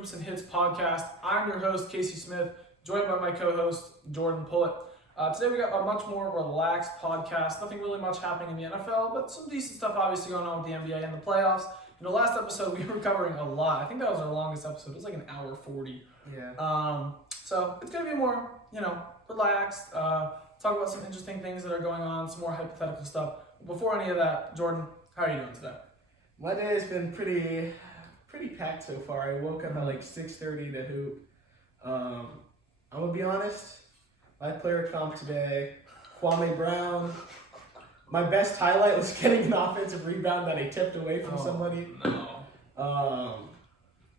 Hoops and Hits podcast. I'm your host, Casey Smith, joined by my co-host, Jordan Pullett. Today we got a much more relaxed podcast. Nothing really much happening in the NFL, but some decent stuff obviously going on with the NBA and the playoffs. Last episode we were covering a lot. I think that was our longest episode. It was like an hour 40. Yeah. So it's going to be more, relaxed. Talk about some interesting things that are going on, some more hypothetical stuff. Before any of that, Jordan, how are you doing today? My day has been pretty packed so far. I woke up at like 6:30 to hoop. I'm gonna be honest. My player comp today, Kwame Brown. My best highlight was getting an offensive rebound that I tipped away from somebody.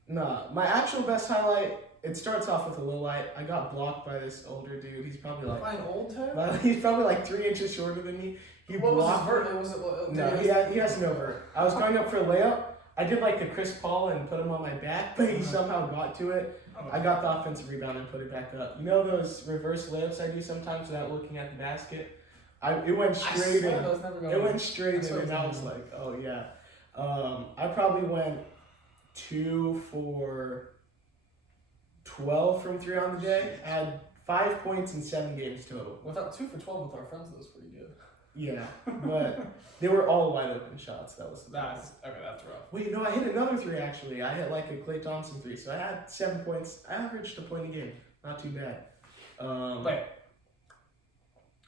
No. My actual best highlight. It starts off with a low light. I got blocked by this older dude. He's probably like By an old type? he's probably like 3 inches shorter than me. He What was his blocked. vert? Was it? No, he has no vert. I was going up for a layup. I did like the Chris Paul and put him on my back, but he somehow got to it. I got the offensive rebound and put it back up. You know those reverse layups I do sometimes without looking at the basket? It went straight in. It went straight in, and I was like, oh yeah. I probably went 2 for 12 from 3 on the day. I had 5 points in 7 games total. Without 2 for 12 with our friends, that was pretty good. Yeah, but they were all wide open shots. That's rough. Wait, no, I hit another 3 actually. I hit like a Klay Thompson 3, so I had 7 points. I averaged a point a game. Not too bad. Wait.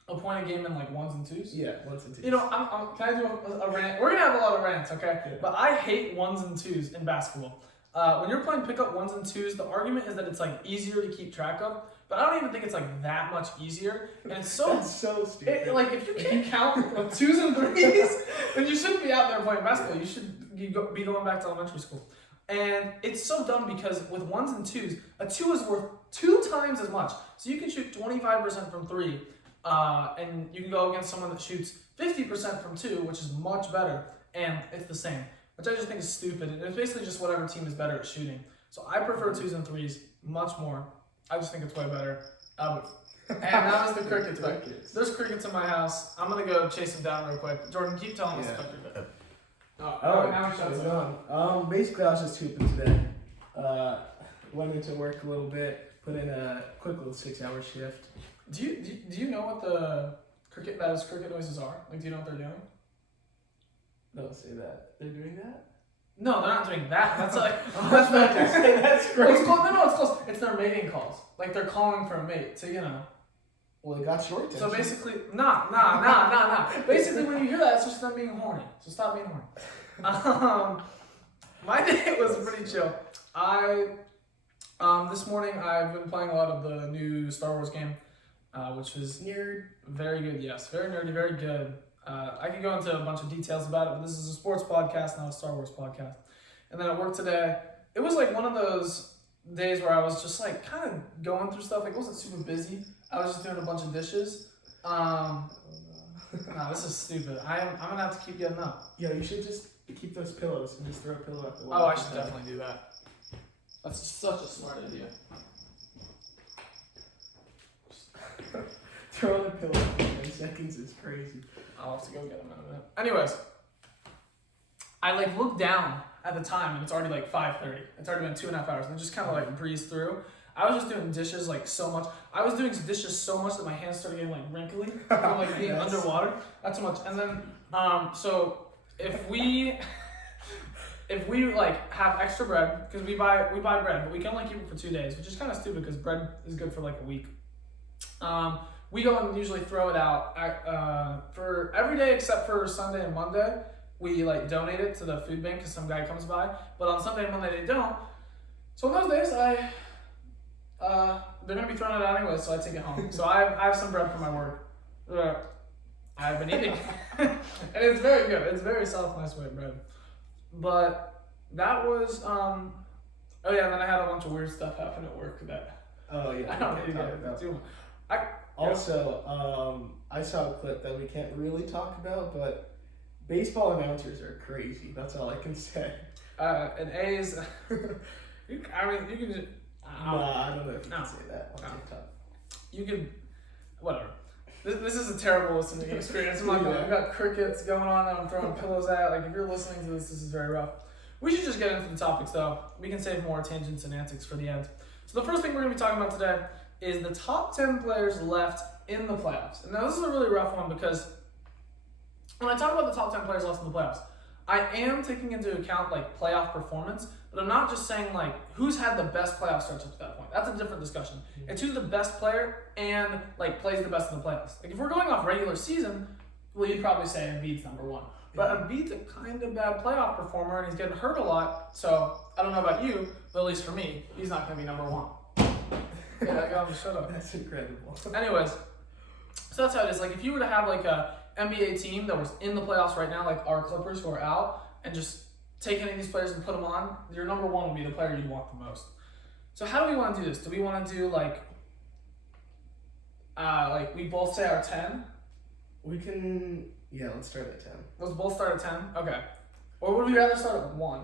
A point a game in like ones and twos? Yeah, ones and twos. Can I do a rant? We're gonna have a lot of rants, okay? Yeah. But I hate ones and twos in basketball. When you're playing pickup ones and twos, the argument is that it's like easier to keep track of. But I don't even think it's like that much easier. And it's so That's so stupid. if you can't count with twos and threes, then you shouldn't be out there playing basketball. You should be going back to elementary school. And it's so dumb because with ones and twos, a 2 is worth 2 times as much. So you can shoot 25% from 3, and you can go against someone that shoots 50% from 2, which is much better, and it's the same. Which I just think is stupid. And it's basically just whatever team is better at shooting. So I prefer 2s and 3s much more. I just think it's way better. And that was the crickets. There's crickets in my house. I'm going to go chase them down real quick. Jordan, keep telling us about your bit. Now we shut it's it on. Basically, I was just hooping today. Went into work a little bit, put in a quick little 6-hour shift. Do you know what those cricket noises are? Like, do you know what they're doing? Don't say that. They're doing that? No, they're not doing that. That's like That's It's great. close. No, it's close. It's their mating calls. Like they're calling for a mate. So Well, it got your attention. So basically, nah. Basically, when you hear that, it's just them being horny. So stop being horny. My day was pretty chill. This morning I've been playing a lot of the new Star Wars game, which is very good. Yes, very nerdy, very good. I could go into a bunch of details about it, but this is a sports podcast, not a Star Wars podcast. And then at work today, it was like one of those days where I was just like kind of going through stuff. Like, it wasn't super busy. I was just doing a bunch of dishes. No, this is stupid. I'm gonna have to keep getting up. Yeah, you should just keep those pillows and just throw a pillow at the wall. Oh, I should definitely do that. That's such a smart idea. Throwing a pillow for 10 seconds is crazy. I'll have to go get them in a minute. Anyways, I looked down at the time and it's already 5:30. It's already been 2.5 hours, and I just kind of breezed through. I was just doing dishes so much. I was doing dishes so much that my hands started getting wrinkly from being underwater. That's too much. And then so if we have extra bread, because we buy bread, but we can only keep it for 2 days, which is kind of stupid because bread is good for a week. We go and usually throw it out for every day except for Sunday and Monday. We donate it to the food bank because some guy comes by. But on Sunday and Monday they don't. So in those days they're gonna be throwing it out anyway, so I take it home. So I have some bread for my work. I've been eating, and it's very good. It's very soft, nice white bread. But that was oh yeah, and then I had a bunch of weird stuff happen at work that Oh yeah. I don't need to get into too much. Also, I saw a clip that we can't really talk about, but baseball announcers are crazy. That's all I can say. And A's. You can just. Nah, I don't know if you can say that on TikTok. You can. Whatever. This is a terrible listening experience. I'm not going. I've got crickets going on that I'm throwing pillows at. If you're listening to this is very rough. We should just get into the topics, though. We can save more tangents and antics for the end. So the first thing we're going to be talking about today is the top 10 players left in the playoffs. And now this is a really rough one because when I talk about the top 10 players left in the playoffs, I am taking into account like playoff performance, but I'm not just saying like who's had the best playoff starts up to that point. That's a different discussion. It's who's the best player and like plays the best in the playoffs. Like if we're going off regular season, well, you'd probably say Embiid's number one. But Embiid's a kind of bad playoff performer and he's getting hurt a lot. So I don't know about you, but at least for me, he's not going to be number one. Yeah, I got him to shut up. That's incredible. Anyways, so that's how it is. Like if you were to have like a NBA team that was in the playoffs right now, like our Clippers who are out, and just take any of these players and put them on, your number one would be the player you want the most. So how do we want to do this? Do we want to do like we both say our 10? We can, yeah, let's start at 10. Let's both start at 10? Okay. Or would we rather start at 1?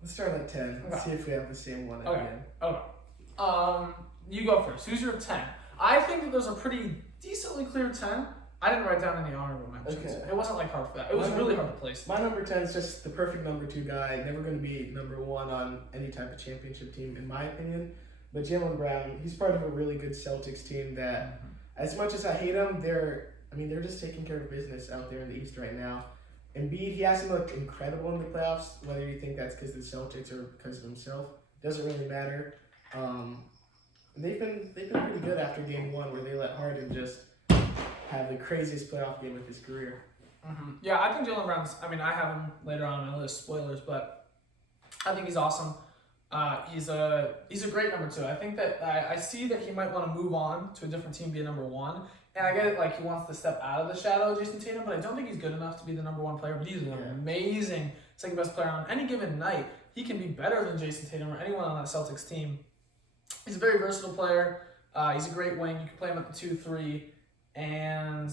Let's start at 10. Let's see if we have the same one at Okay. the end. Okay. You go first. Who's your 10? I think that there's a pretty decently clear 10. I didn't write down any honorable mentions. Okay. It wasn't like hard for that. It was really hard to place. My number 10 is just the perfect number 2 guy. Never going to be number 1 on any type of championship team, in my opinion. But Jaylen Brown, he's part of a really good Celtics team that, as much as I hate them, they're just taking care of business out there in the East right now. Embiid, he hasn't looked incredible in the playoffs. Whether you think that's because of the Celtics or because of himself, doesn't really matter. They've been pretty good after game 1, where they let Harden just have the craziest playoff game of his career. Mm-hmm. Yeah, I think Jaylen Brown's. I mean, I have him later on my list. Spoilers, but I think he's awesome. He's a great number 2. I think that I see that he might want to move on to a different team, be a number 1. And I get it, like he wants to step out of the shadow of Jason Tatum, but I don't think he's good enough to be the number 1 player. But he's an amazing second best player on any given night. He can be better than Jason Tatum or anyone on that Celtics team. He's a very versatile player. He's a great wing. You can play him at the 2-3, and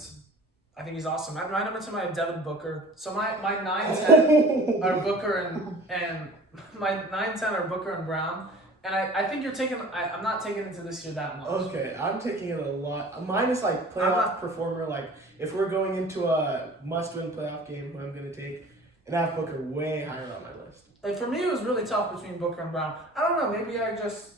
I think he's awesome. My number 10, I have Devin Booker. So my 9-10 are Booker and my 9-10 are Booker and Brown. And I think you're taking. I'm not taking into this year that much. Okay, I'm taking it a lot. Mine is like playoff performer. Like if we're going into a must-win playoff game, who I'm gonna take, and I have Booker way higher on my list. Like for me, it was really tough between Booker and Brown. I don't know. Maybe I just.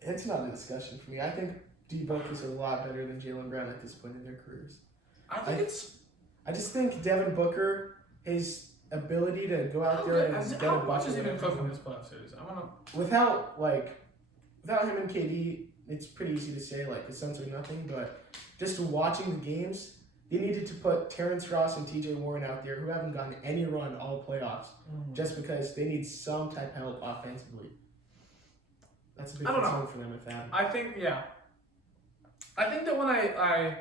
It's not a discussion for me. I think D-Book is a lot better than Jaylen Brown at this point in their careers. I just think Devin Booker, his ability to go out there and get a how much bucket. is even cooking this playoff series? I want to. Without him and KD, it's pretty easy to say like the Suns are nothing. But just watching the games, they needed to put Terrence Ross and TJ Warren out there, who haven't gotten any run all playoffs, just because they need some type of help offensively. That's a big concern for them with that. I think that when I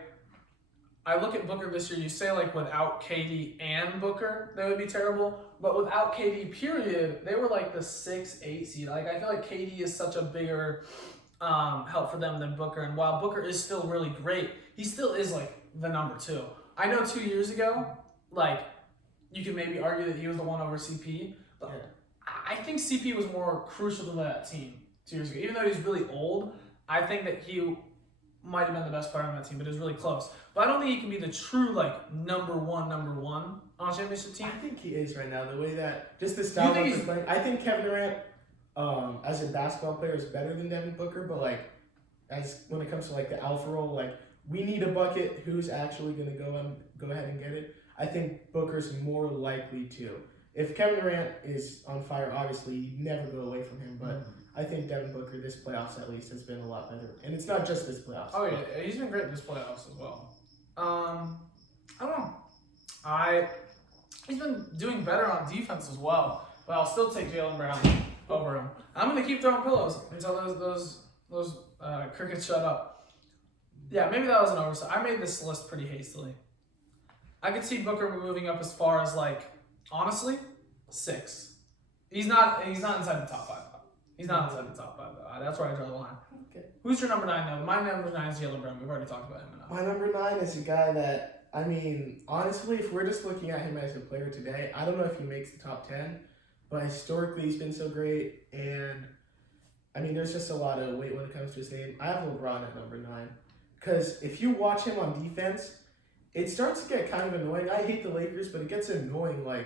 look at Booker this year, you say like without KD and Booker, they would be terrible. But without KD, period, they were like the 6-8 seed. Like I feel like KD is such a bigger help for them than Booker. And while Booker is still really great, he still is like the number 2. I know 2 years ago, like you could maybe argue that he was the one over CP, but I think CP was more crucial to that team 2 years ago. Even though he's really old, I think that he might have been the best player on that team, but it was really close. But I don't think he can be the true like number one on a championship team. I think he is right now. The way that just the style of the playing. I think Kevin Durant, as a basketball player, is better than Devin Booker. But like, as when it comes to like the alpha role, like we need a bucket. Who's actually going to go ahead and get it? I think Booker's more likely to. If Kevin Durant is on fire, obviously you never go away from him. But I think Devin Booker, this playoffs at least, has been a lot better. And it's not just this playoffs. Oh, yeah. He's been great this playoffs as well. I don't know. He's been doing better on defense as well. But I'll still take Jaylen Brown over him. I'm going to keep throwing pillows until those crickets shut up. Yeah, maybe that was an oversight. I made this list pretty hastily. I could see Booker moving up as far as, like, honestly, 6. He's not inside the top 5. He's not inside the top 5, though. That's where I draw the line. Okay. Who's your number 9, though? My number 9 is Jaylen Brown. We've already talked about him enough. My number 9 is a guy that, I mean, honestly, if we're just looking at him as a player today, I don't know if he makes the top 10, but historically he's been so great, and, I mean, there's just a lot of weight when it comes to his name. I have LeBron at number 9, because if you watch him on defense, it starts to get kind of annoying. I hate the Lakers, but it gets annoying, like,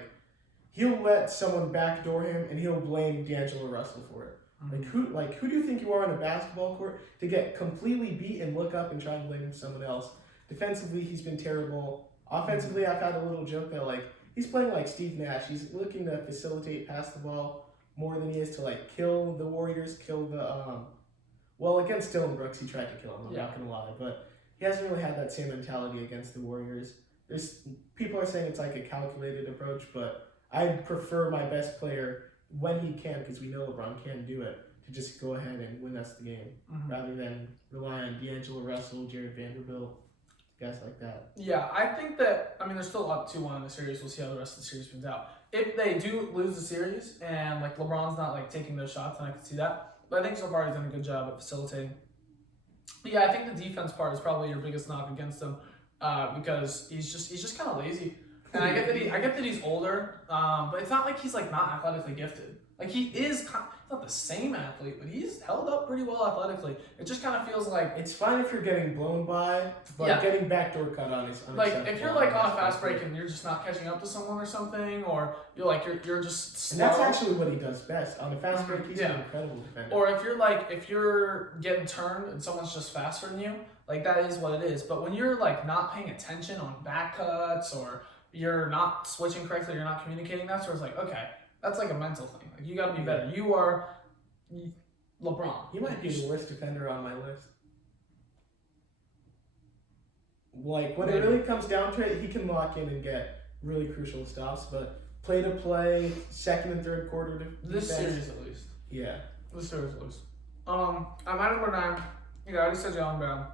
he'll let someone backdoor him and he'll blame D'Angelo Russell for it. Like who do you think you are on a basketball court to get completely beat and look up and try and blame someone else? Defensively, he's been terrible. Offensively, I've had a little joke that like he's playing like Steve Nash. He's looking to facilitate, pass the ball more than he is to like kill the Warriors, kill the well, against Dylan Brooks, he tried to kill him. I'm not gonna lie, but he hasn't really had that same mentality against the Warriors. There's people are saying it's like a calculated approach, but I prefer my best player when he can, because we know LeBron can do it, to just go ahead and win us the game rather than rely on D'Angelo Russell, Jared Vanderbilt, guys like that. Yeah, I think that, I mean, there's still a lot 2-1 in the series. We'll see how the rest of the series turns out. If they do lose the series and like LeBron's not like taking those shots, then I can see that. But I think so far he's done a good job at facilitating. But yeah, I think the defense part is probably your biggest knock against him because he's just kind of lazy. And I get that he's older, but it's not like he's like not athletically gifted. Like he is he's not the same athlete, but he's held up pretty well athletically. It just kind of feels like it's fine if you're getting blown by, but getting backdoor cut on is like if you're like on a fast break and you're just not catching up to someone or something, or you're just slow. And that's actually what he does best on a fast break. He's an incredible defender. Or if you're getting turned and someone's just faster than you, like that is what it is. But when you're like not paying attention on back cuts or you're not switching correctly, you're not communicating, that sort of like, okay, that's like a mental thing. Like you got to be better. You are LeBron. He might be the worst defender on my list. Like when it really comes down to it, he can lock in and get really crucial stops, but play to play, second and third quarter this series at least. Yeah. This series at least. I'm at number 9. I already said Jaylen Brown.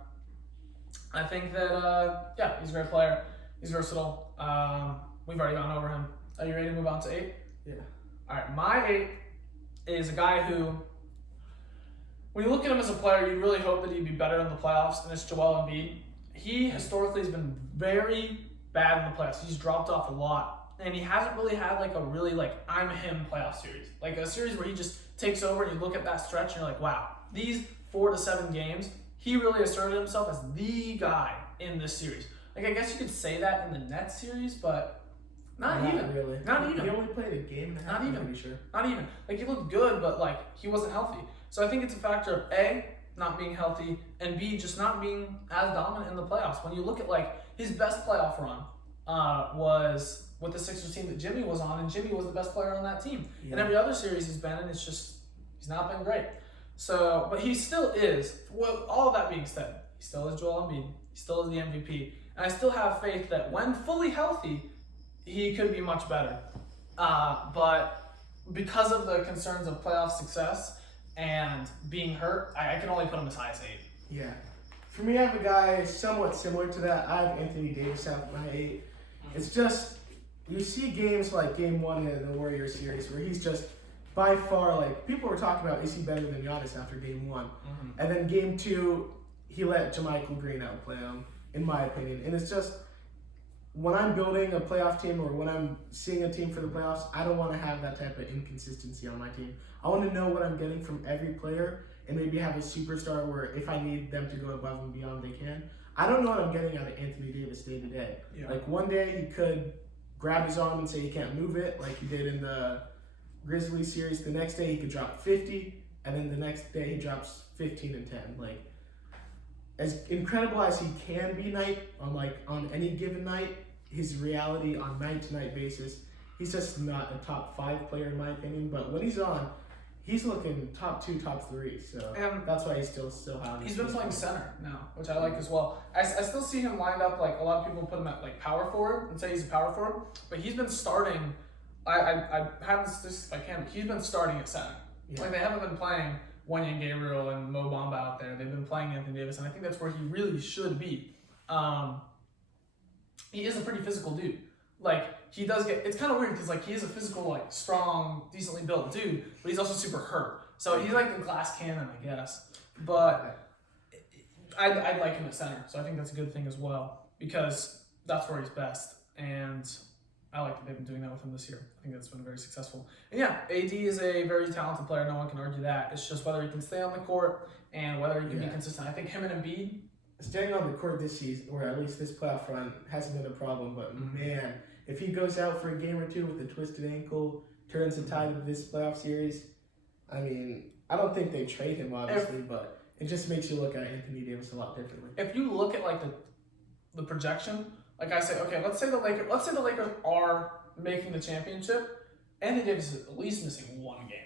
I think that he's a great player. He's versatile. We've already gone over him. Are you ready to move on to 8? Yeah. All right, my 8 is a guy who, when you look at him as a player, you really hope that he'd be better in the playoffs, and it's Joel Embiid. He historically has been very bad in the playoffs. He's dropped off a lot, and he hasn't really had like a really like I'm him playoff series, like a series where he just takes over and you look at that stretch and you're like, wow, these 4 to 7 games, he really asserted himself as the guy in this series. Like I guess you could say that in the Nets series, but not even. Really. Not even. He only played a game and a half. Not even. I'm pretty sure. Not even. Like he looked good, but like he wasn't healthy. So I think it's a factor of A, not being healthy, and B, just not being as dominant in the playoffs. When you look at like his best playoff run was with the Sixers team that Jimmy was on, and Jimmy was the best player on that team. Yeah. And every other series he's been in, it's just he's not been great. So, but he still is. Well, all of that being said, he still is Joel Embiid. He still is the MVP, and I still have faith that when fully healthy, he could be much better. But because of the concerns of playoff success and being hurt, I can only put him as high as 8. Yeah. For me, I have a guy somewhat similar to that. I have Anthony Davis at my 8. It's just, you see games like Game 1 in the Warriors series where he's just by far, like, people were talking about, is he better than Giannis after Game 1? And then Game 2, he let JaMychal Green outplay him, in my opinion. And it's just, when I'm building a playoff team or when I'm seeing a team for the playoffs, I don't want to have that type of inconsistency on my team. I want to know what I'm getting from every player and maybe have a superstar where if I need them to go above and beyond, they can. I don't know what I'm getting out of Anthony Davis day to day. Like one day he could grab his arm and say he can't move it like he did in the Grizzlies series. The next day he could drop 50, and then the next day he drops 15 and 10. Like, as incredible as he can be on any given night, his reality on night-to-night basis, he's just not a top 5 player in my opinion. But when he's on, he's looking top 2, top 3. So that's why he's still high. He's been playing center now, which I like as well. I still see him lined up like a lot of people put him at like power forward and say he's a power forward, but he's been starting. I have this if I can. He's been starting at center. Yeah. Like they haven't been playing Wenyen Gabriel and Mo Bamba out there. They've been playing Anthony Davis, and I think that's where he really should be. He is a pretty physical dude. Like he does get. It's kind of weird because like he is a physical, like strong, decently built dude, but he's also super hurt. So he's like a glass cannon, I guess. But I'd like him at center, so I think that's a good thing as well because that's where he's best. And I like that they've been doing that with him this year. I think that's been very successful. And yeah, AD is a very talented player. No one can argue that. It's just whether he can stay on the court and whether he can be consistent. I think him and Embiid. Staying on the court this season, or at least this playoff run, hasn't been a problem. But man, if he goes out for a game or two with a twisted ankle, turns the tide of this playoff series, I mean, I don't think they trade him obviously, but it just makes you look at Anthony Davis a lot differently. If you look at like the projection, like I say, okay, let's say the Lakers are making the championship. Anthony Davis is at least missing one game.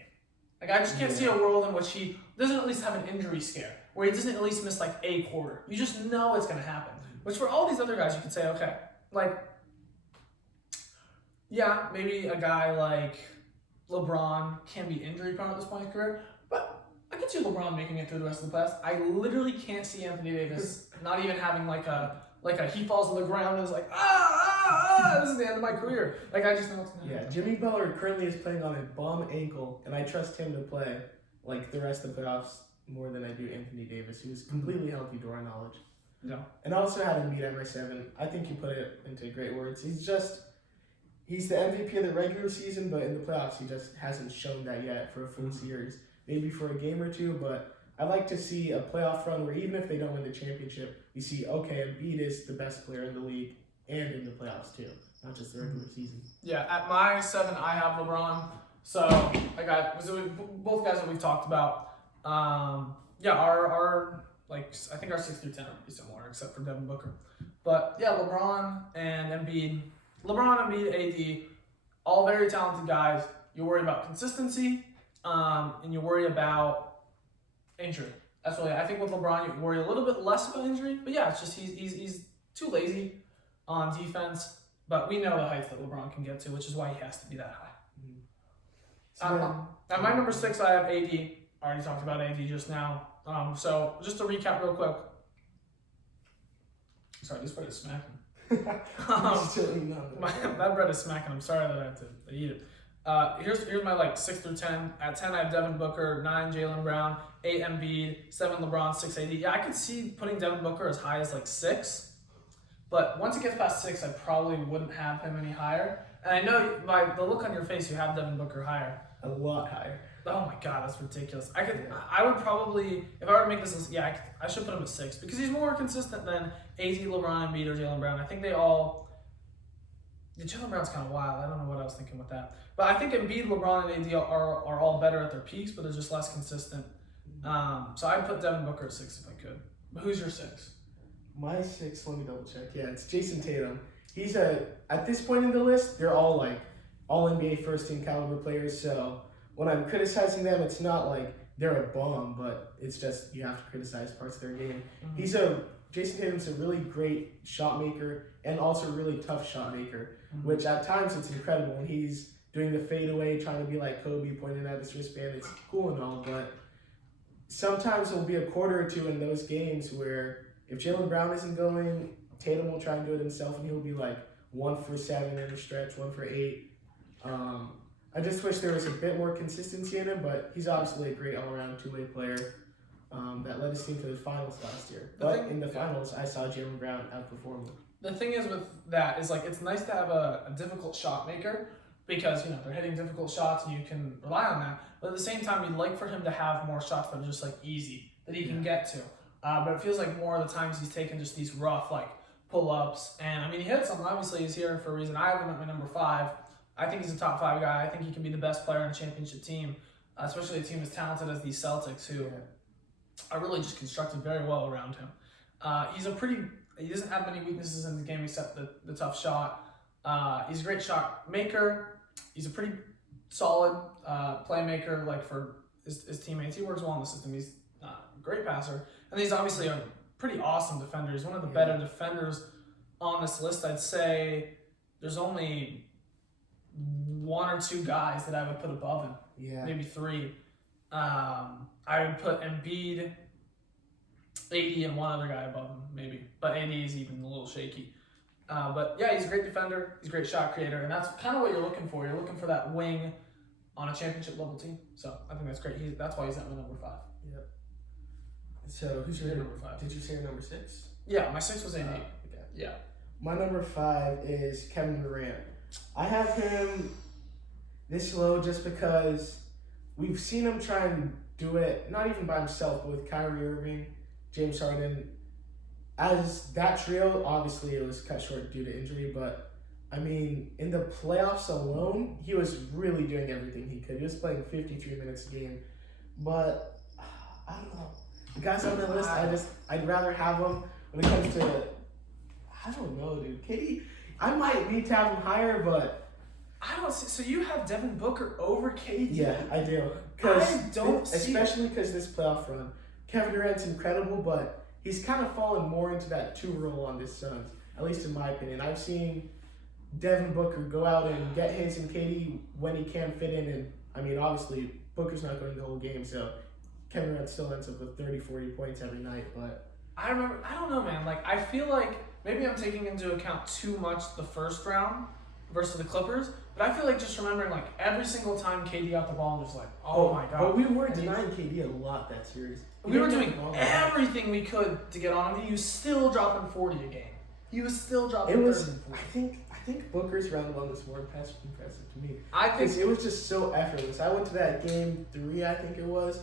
Like I just can't see a world in which he doesn't at least have an injury scare, where he doesn't at least miss like a quarter. You just know it's gonna happen. Which for all these other guys, you could say, okay, like, yeah, maybe a guy like LeBron can be injury prone at this point in his career, but I can see LeBron making it through the rest of the playoffs. I literally can't see Anthony Davis not even having like a he falls on the ground and is like, this is the end of my career. Like I just know it's gonna happen. Jimmy Butler currently is playing on a bum ankle, and I trust him to play like the rest of the playoffs more than I do Anthony Davis, who's completely healthy to our knowledge. Yeah. And I also had him beat at my 7. I think you put it into great words. He's the MVP of the regular season, but in the playoffs, he just hasn't shown that yet for a full series. Maybe for a game or two, but I'd like to see a playoff run where even if they don't win the championship, you see, okay, Embiid is the best player in the league and in the playoffs too, not just the regular season. Yeah, at my 7, I have LeBron. So I got both guys that we've talked about. Our like I think our 6 through 10 are pretty similar, except for Devin Booker. But yeah, LeBron and Embiid. LeBron, Embiid, AD, all very talented guys. You worry about consistency, and you worry about injury. That's really, I think with LeBron, you worry a little bit less about injury. But yeah, it's just he's too lazy on defense. But we know the heights that LeBron can get to, which is why he has to be that high. At my number 6, I have AD. I already talked about AD just now. So just to recap real quick. Sorry, this bread is smacking. That bread is smacking. I'm sorry that I have to eat it. Here's my like 6 through 10. At 10, I have Devin Booker. 9, Jaylen Brown. 8, Embiid. 7, LeBron. 6, AD. Yeah, I could see putting Devin Booker as high as like 6. But once it gets past 6, I probably wouldn't have him any higher. And I know by the look on your face, you have Devin Booker higher. A lot higher. Oh my God, that's ridiculous. I would probably, if I were to make this list, I should put him at 6 because he's more consistent than AD, LeBron, Embiid, or Jaylen Brown. I think they all. Jaylen Brown's kind of wild. I don't know what I was thinking with that. But I think Embiid, LeBron, and AD are all better at their peaks, but they're just less consistent. So I'd put Devin Booker at 6 if I could. But who's your 6? My 6, let me double check. Yeah, it's Jason Tatum. He's at this point in the list, they're all like all NBA first team caliber players. So when I'm criticizing them, it's not like they're a bum, but it's just you have to criticize parts of their game. Mm-hmm. Jason Tatum's a really great shot maker and also a really tough shot maker, which at times it's incredible when he's doing the fadeaway, trying to be like Kobe, pointing at his wristband. It's cool and all, but sometimes there'll be a quarter or two in those games where if Jaylen Brown isn't going, Tatum will try and do it himself, and he'll be like 1 for 7 in a stretch, 1 for 8. I just wish there was a bit more consistency in him, but he's obviously a great all-around two-way player that led his team to the finals last year. But in the finals, I saw Jaylen Brown outperform him. The thing is with that is like it's nice to have a difficult shot maker because they're hitting difficult shots and you can rely on that. But at the same time, you'd like for him to have more shots that are just like easy that he can get to. But it feels like more of the times he's taken just these rough like pull-ups, and I mean he hits them. Obviously, he's here for a reason. I have him at my number 5. I think he's a top 5 guy. I think he can be the best player in a championship team, especially a team as talented as these Celtics, who are really just constructed very well around him. He doesn't have many weaknesses in his game except the tough shot. He's a great shot maker. He's a pretty solid playmaker, like for his teammates. He works well in the system. He's a great passer, and he's obviously a pretty awesome defender. He's one of the better defenders on this list. I'd say there's only 1 or 2 guys that I would put above him. Yeah. Maybe 3. I would put Embiid, AD, and 1 other guy above him, maybe. But AD is even a little shaky. But yeah, he's a great defender. He's a great shot creator. And that's kind of what you're looking for. You're looking for that wing on a championship level team. So I think that's great. That's why he's at my number 5. Yep. So who's your number 5? Did you say your number 6? Yeah, my 6 was AD. Okay. Yeah. My number 5 is Kevin Durant. I have him this low just because we've seen him try and do it, not even by himself, but with Kyrie Irving, James Harden. As that trio, obviously it was cut short due to injury, but I mean, in the playoffs alone, he was really doing everything he could. He was playing 53 minutes a game. But, I don't know. The guys on the list, I'd rather have them when it comes to, I don't know, dude. KD, I might need to have him higher, but. I don't see. So you have Devin Booker over KD? Yeah, I do. I don't see. Especially because this playoff run, Kevin Durant's incredible, but he's kind of fallen more into that 2 role on this Suns, at least in my opinion. I've seen Devin Booker go out and get his and KD when he can fit in, and I mean, obviously, Booker's not going the whole game, so Kevin Durant still ends up with 30, 40 points every night, but. I don't know, man. Like, I feel like maybe I'm taking into account too much the first round versus the Clippers, but I feel like just remembering, like, every single time KD got the ball, I'm just like, oh my God. But we were denying KD a lot that series. We were doing everything we could to get on him. He was still dropping 40 a game. He was still dropping 30 and 40. I think Booker's round one was more impressive to me. I think it was just so effortless. I went to that game 3, I think it was.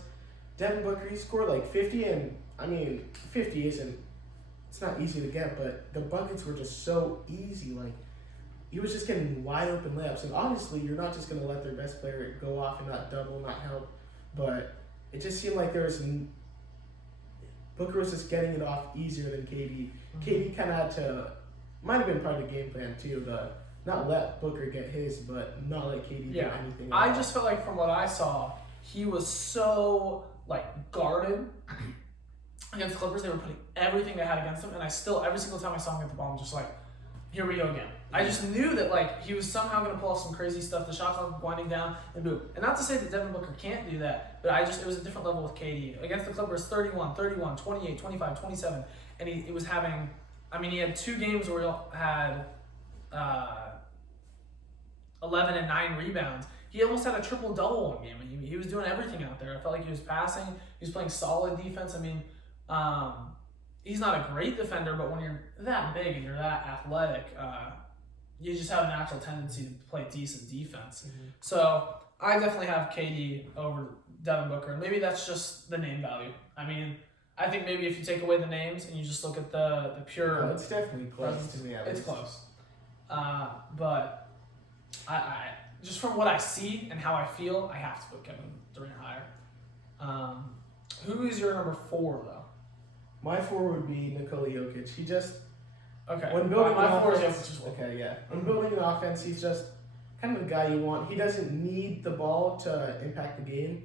Devin Booker, he scored like 50, and I mean, 50 it's not easy to get, but the buckets were just so easy. Like, he was just getting wide open layups, and obviously you're not just going to let their best player go off and not double, not help, but it just seemed like Booker was just getting it off easier than KD. KD kind of had to, might have been part of the game plan too, to not let Booker get his, but not let KD do anything. I just felt like from what I saw, he was so like guarded against the Clippers. They were putting everything they had against him, and I still, every single time I saw him get the ball, I'm just like, here we go again. I just knew that like he was somehow going to pull off some crazy stuff. The shot clock winding down and boom. And not to say that Devin Booker can't do that, but it was a different level with KD. Against the Clippers, 31, 31, 28, 25, 27. And he was having, I mean, he had 2 games where he had 11 and 9 rebounds. He almost had a triple-double one game. And he was doing everything out there. I felt like he was passing. He was playing solid defense. I mean, he's not a great defender, but when you're that big and you're that athletic, you just have a natural tendency to play decent defense. Mm-hmm. So I definitely have KD over Devin Booker, and maybe that's just the name value. I mean, I think maybe if you take away the names and you just look at the pure, no, it's definitely close presence, to me. it's close. But I just from what I see and how I feel, I have to put Kevin Durant higher. Who is your number 4 though? My 4 would be Nikola Jokic. He just Okay. when building my an 4 is offense, Jokic as well. okay, yeah. When building an offense, he's just kind of the guy you want. He doesn't need the ball to impact the game.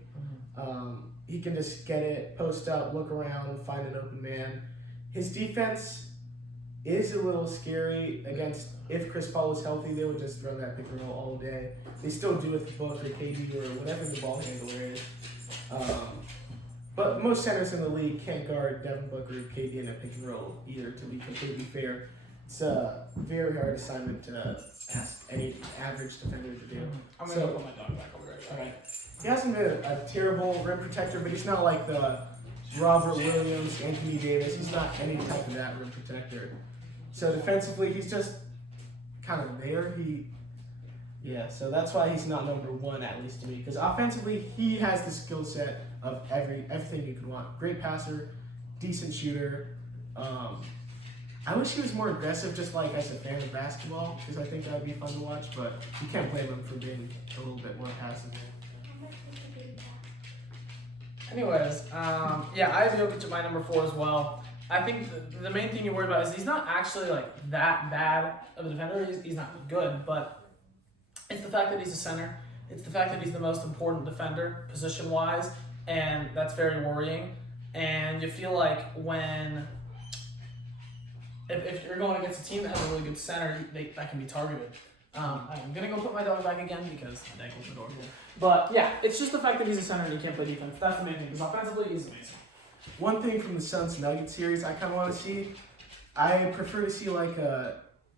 He can just get it, post up, look around, find an open man. His defense is a little scary against, if Chris Paul was healthy, they would just run that pick and roll all day. They still do it with both or KD or whatever the ball handler is. But most centers in the league can't guard Devin Booker or KD in a pick and roll either, to be completely fair. It's a very hard assignment to ask any average defender to do. I'm going to put my dog back over there. Alright. He hasn't been a terrible rim protector, but he's not like the Robert Williams, Anthony Davis. He's not any type of that rim protector. So defensively, he's just kind of there. So that's why he's not number 1, at least to me. Because offensively, he has the skill set of everything you could want. Great passer, decent shooter. I wish he was more aggressive, just like as a fan of basketball, because I think that would be fun to watch. But you can't blame him for being a little bit more passive. Anyways, I have Jokic at my number 4 as well. I think the main thing you worry about is he's not actually like that bad of a defender. He's not good, but it's the fact that he's a center. It's the fact that he's the most important defender position-wise, and that's very worrying. And you feel like if you're going against a team that has a really good center, that can be targeted. I'm going to go put my dog back again because my dad closed the door. But yeah, it's just the fact that he's a center and he can't play defense. That's the main thing, because offensively, he's amazing. One thing from the Suns-Nuggets series I kind of want to see, I prefer to see like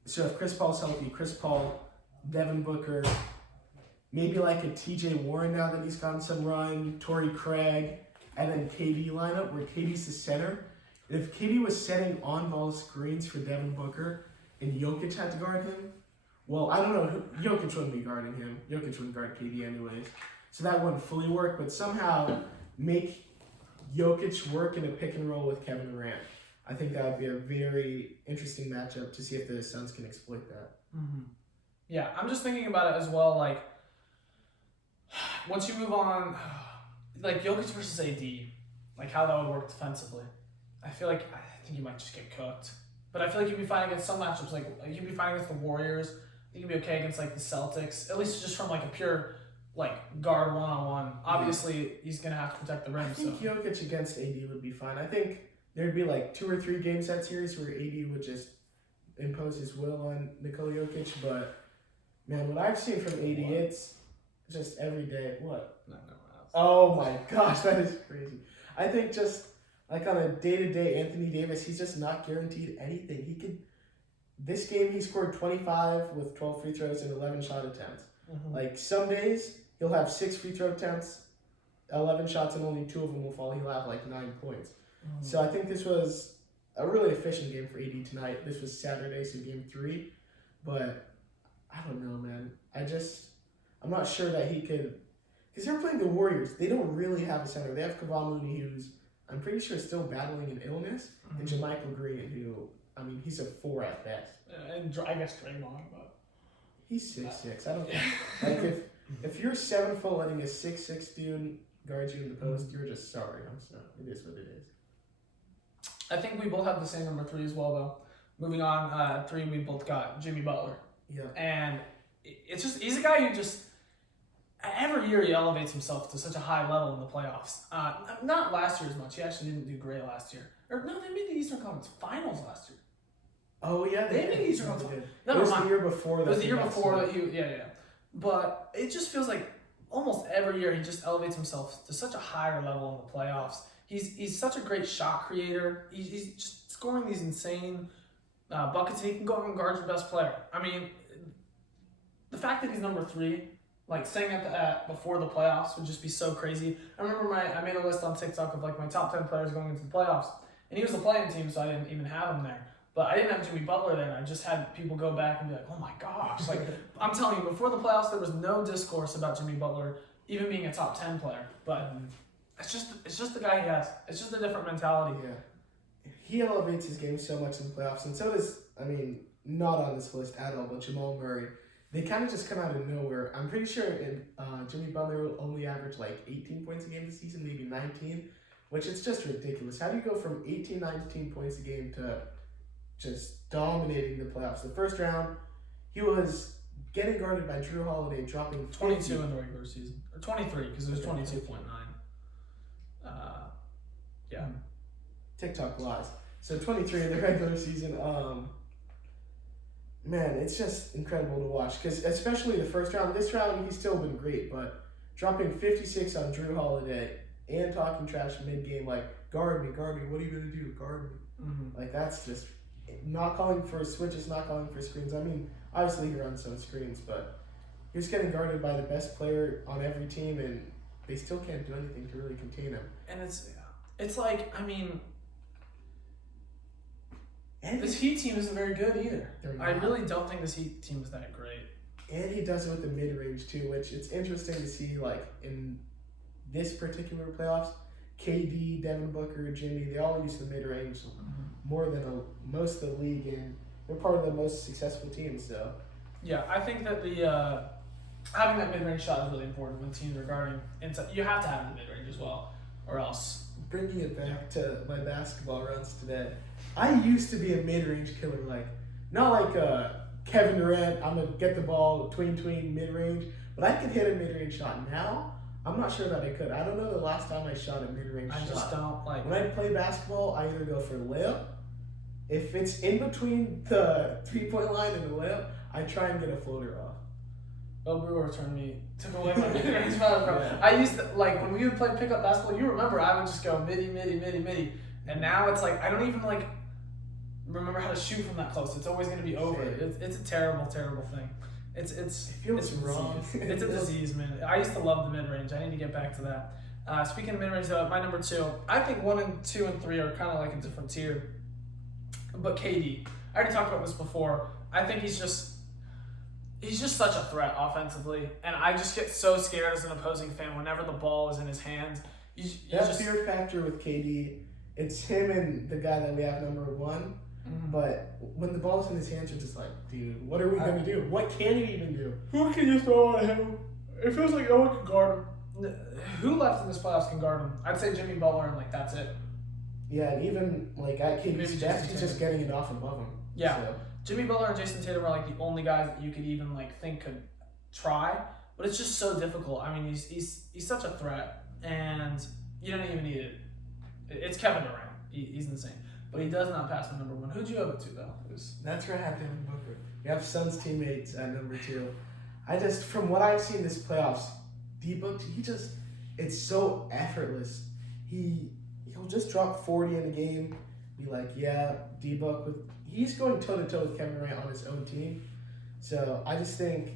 so if Chris Paul's healthy, Chris Paul, Devin Booker, maybe like a TJ Warren now that he's gotten some run, Torrey Craig, and then KD lineup where KD's the center. And if KD was setting on-ball screens for Devin Booker and Jokic had to guard him, well, I don't know, Jokic wouldn't be guarding him. Jokic wouldn't guard KD anyways. So that wouldn't fully work, but somehow make Jokic work in a pick and roll with Kevin Durant. I think that would be a very interesting matchup to see if the Suns can exploit that. Mm-hmm. Yeah, I'm just thinking about it as well. Like, once you move on, like Jokic versus AD, like how that would work defensively. I think you might just get cooked. But I feel like you'd be fighting against some matchups. Like you'd be fighting against the Warriors. You'd be okay against like the Celtics. At least just from like a pure like guard 1-on-1. Obviously, he's gonna have to protect the rim. I think so. Jokic against AD would be fine. I think there'd be like 2 or 3 game set series where AD would just impose his will on Nikola Jokic. But man, what I've seen from AD, it's just every day. What? No. Oh my gosh, that is crazy. I think just like on a day-to-day Anthony Davis, he's just not guaranteed anything. He could. This game, he scored 25 with 12 free throws and 11 shot attempts. Mm-hmm. Like some days, he'll have 6 free throw attempts, 11 shots, and only 2 of them will fall. He'll have like 9 points. Mm-hmm. So I think this was a really efficient game for AD tonight. This was Saturday, so game 3. But I don't know, man. I'm not sure that he could. Because they're playing the Warriors. They don't really have a center. They have Kevon Looney, who's, I'm pretty sure, is still battling an illness, and JaMychal Green, who, I mean, he's a 4 at best. And I guess Draymond, but He's 6'6". I don't think. Like, if you're 7 foot letting a 6'6" dude guard you in the post, you're just sorry. I'm sorry. It is what it is. I think we both have the same number 3 as well, though. Moving on, 3, we both got Jimmy Butler. Yeah. And it's just, he's a guy who just, every year he elevates himself to such a high level in the playoffs. Not last year as much. He actually didn't do great last year. Or no, they made the Eastern Conference Finals last year. Oh, yeah. They made the Eastern did. Conference. It was the year before that. It was the year before that yeah. But it just feels like almost every year he just elevates himself to such a higher level in the playoffs. He's such a great shot creator. He's just scoring these insane buckets, and he can go and guard your best player. I mean, the fact that he's number 3, like saying that before the playoffs would just be so crazy. I remember I made a list on TikTok of like my top 10 players going into the playoffs, and he was the playing team, so I didn't even have him there. But I didn't have Jimmy Butler there, and I just had people go back and be like, oh my gosh. Like, I'm telling you, before the playoffs, there was no discourse about Jimmy Butler even being a top 10 player. But it's just the guy he has. It's just a different mentality. Yeah. He elevates his game so much in the playoffs, and so does, I mean, not on this list at all, but Jamal Murray. They kind of just come out of nowhere. I'm pretty sure Jimmy Butler will only average like 18 points a game this season, maybe 19, which is just ridiculous. How do you go from 18, 19 points a game to just dominating the playoffs? The first round, he was getting guarded by Drew Holiday, dropping 22 in the regular season. Or 23, because it was 22.9. Yeah. TikTok lies. So 23 in the regular season. Man, it's just incredible to watch. Because especially the first round. This round, he's still been great. But dropping 56 on Drew Holiday and talking trash mid-game, like, guard me. What are you going to do? Guard me. Mm-hmm. Like, that's just not calling for switches, not calling for screens. I mean, obviously he runs some screens, but he was getting guarded by the best player on every team, and they still can't do anything to really contain him. And it's like, I mean, this Heat team isn't very good either. I really don't think this Heat team is that great. And he does it with the mid-range too, which it's interesting to see, like, in this particular playoffs, KD, Devin Booker, Jimmy, they all use the mid-range more than most of the league, and they're part of the most successful teams, so. Yeah, I think that the having that mid-range shot is really important when teams are guarding inside. You have to have the mid-range as well, or else. Bringing it back to my basketball runs today, I used to be a mid-range killer, like, not like Kevin Durant, I'm going to get the ball tween mid-range, but I could hit a mid-range shot. Now, I'm not sure that I could. I don't know the last time I shot a mid-range shot. I just don't like. When I play basketball, I either go for layup. If it's in between the three-point line and the layup, I try and get a floater off. Bill Brewer took away my mid-range shot. Yeah. I used to, like, when we would play pickup basketball, you remember I would just go midi. And now it's like, I don't even, like, remember how to shoot from that close. It's always going to be over. It's a terrible thing. It feels wrong. It's a disease, man. I used to love the mid-range. I need to get back to that. Speaking of mid-range, my number 2, I think 1 and 2 and 3 are kind of like a different tier. But KD, I already talked about this before. I think he's just such a threat offensively, and I just get so scared as an opposing fan whenever the ball is in his hands. That fear factor with KD, it's him and the guy that we have number 1. But when the ball's in his hands, you're just like, dude, what are we gonna do? What can you even do? Who can you throw at him? It feels like no one can guard him. Who left in this playoffs can guard him? I'd say Jimmy Butler, and like that's it. Yeah, and even like at Maybe KD's Jason best, he's just Tatum. getting it off above him. Yeah. So, Jimmy Butler and Jason Tatum are like the only guys that you could even like think could try, but it's just so difficult. I mean, he's such a threat, and you don't even need it. It's Kevin Durant. He's insane, but he does not pass the number one. Who'd you have it to though? that's where I have Devin Booker. We have Suns teammates at number 2. I just, from what I've seen this playoffs, D-Book, it's so effortless. He'll just drop 40 in a game, be like, yeah, D-Book he's going toe-to-toe with Kevin Durant on his own team. So I just think,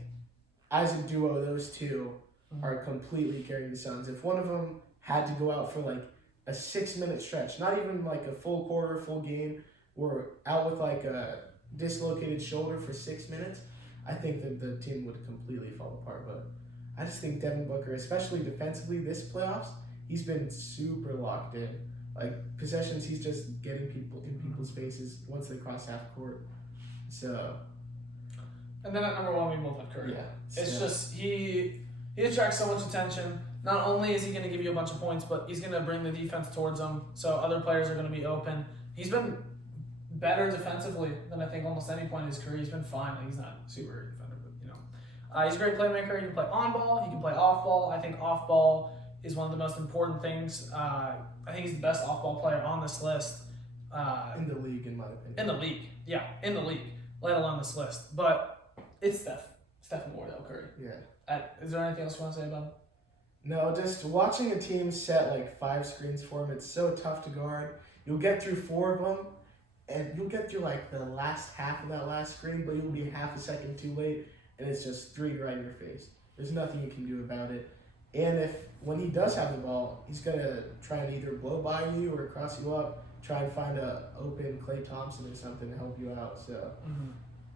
as a duo, those two are completely carrying the Suns. If one of them had to go out for like a 6-minute stretch, not even like a full quarter, full game, or out with like a dislocated shoulder for 6 minutes, I think that the team would completely fall apart. But I just think Devin Booker, especially defensively this playoffs, he's been super locked in. Like possessions, he's just getting people in people's faces once they cross half court. So. And then at number 1, we both have Curry. Yeah. It's just he attracts so much attention. Not only is he going to give you a bunch of points, but he's going to bring the defense towards him. So other players are going to be open. He's been better defensively than I think almost any point in his career. He's been fine. Like, he's not a super defender, but he's a great playmaker. He can play on ball. He can play off ball. I think off ball is one of the most important things. I think he's the best off ball player on this list. In the league, in my opinion. In the league, yeah, in the league, let alone this list. But it's Steph more though, Curry. Yeah. Is there anything else you want to say about him? No, just watching a team set like 5 screens for him, it's so tough to guard. You'll get through 4 of them, and you'll get through like the last half of that last screen, but you'll be half a second too late, and it's just 3 right in your face. There's nothing you can do about it. And when he does have the ball, he's gonna try and either blow by you or cross you up, try and find a open Klay Thompson or something to help you out. So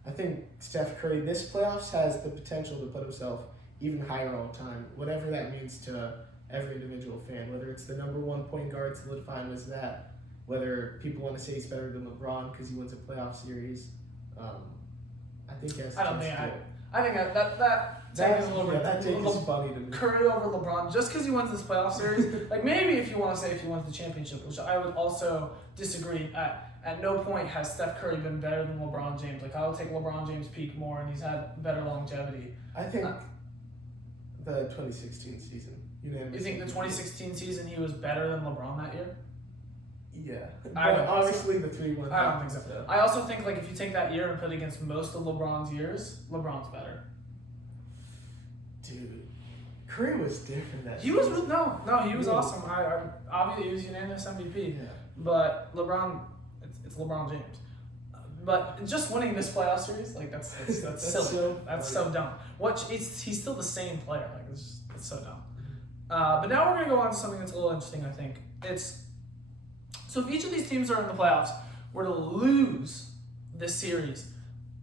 I think Steph Curry this playoffs has the potential to put himself even higher all time, whatever that means to every individual fan, whether it's the number 1 point guard solidified as that, whether people want to say he's better than LeBron because he wins a playoff series. I think he has I don't a chance think to do it. I think that take is a little bit. That take is funny to me. Curry over LeBron just because he wins this playoff series. Like maybe if you want to say if he wins the championship, which I would also disagree. At no point has Steph Curry been better than LeBron James. Like I would take LeBron James' peak more, and he's had better longevity. I think the 2016 season. You think the 2016 season he was better than LeBron that year? Yeah. I don't obviously the 3-1. I don't think so. I also think like if you take that year and put it against most of LeBron's years, LeBron's better. Dude, Curry was different that He season. was he was awesome. I obviously he was unanimous MVP. Yeah. But LeBron, it's LeBron James. But just winning this playoff series, like that's silly. That's so dumb. He's still the same player. Like it's so dumb. But now we're gonna go on to something that's a little interesting. I think so. If each of these teams are in the playoffs were to lose this series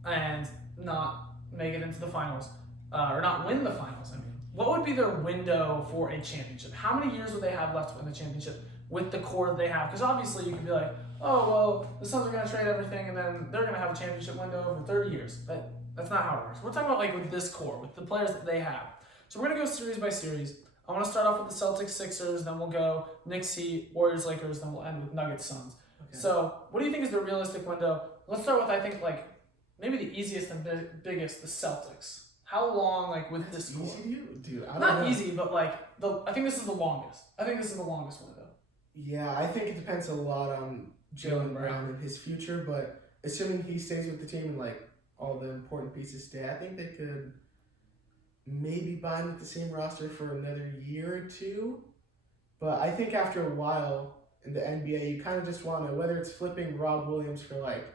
and not make it into the finals, or not win the finals, I mean, what would be their window for a championship? How many years would they have left to win the championship with the core that they have? Because obviously you could be like, oh, well, the Suns are going to trade everything and then they're going to have a championship window over 30 years. That's not how it works. We're talking about like with this core, with the players that they have. So we're going to go series by series. I want to start off with the Celtics, Sixers, then we'll go Knicks, Heat, Warriors, Lakers, then we'll end with Nuggets, Suns. Okay. So what do you think is the realistic window? Let's start with, I think, like maybe the easiest and biggest, the Celtics. How long, like with this core? Easy to you? Dude, I don't Not know. easy, but like I think this is the longest. I think this is the longest window. Yeah, I think it depends a lot on Jaylen Brown and his future, but assuming he stays with the team and like all the important pieces stay, I think they could maybe bind with the same roster for another year or two. But I think after a while in the NBA, you kind of just want to, whether it's flipping Rob Williams for like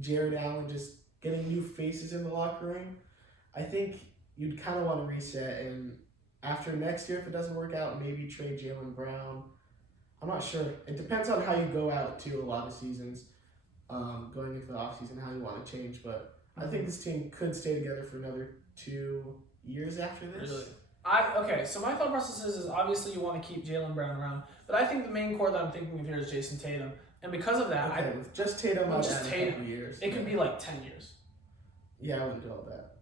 Jared Allen, just getting new faces in the locker room, I think you'd kind of want to reset. And after next year, if it doesn't work out, maybe trade Jaylen Brown. I'm not sure. It depends on how you go out to a lot of seasons, going into the offseason, how you want to change. But I think this team could stay together for another 2 years after this. Really? So my thought process is obviously you want to keep Jaylen Brown around, but I think the main core that I'm thinking of here is Jason Tatum, and because of that, Okay, with just Tatum, I'd just add a Tatum. couple years. it could be like 10 years. Yeah, I wouldn't do all that.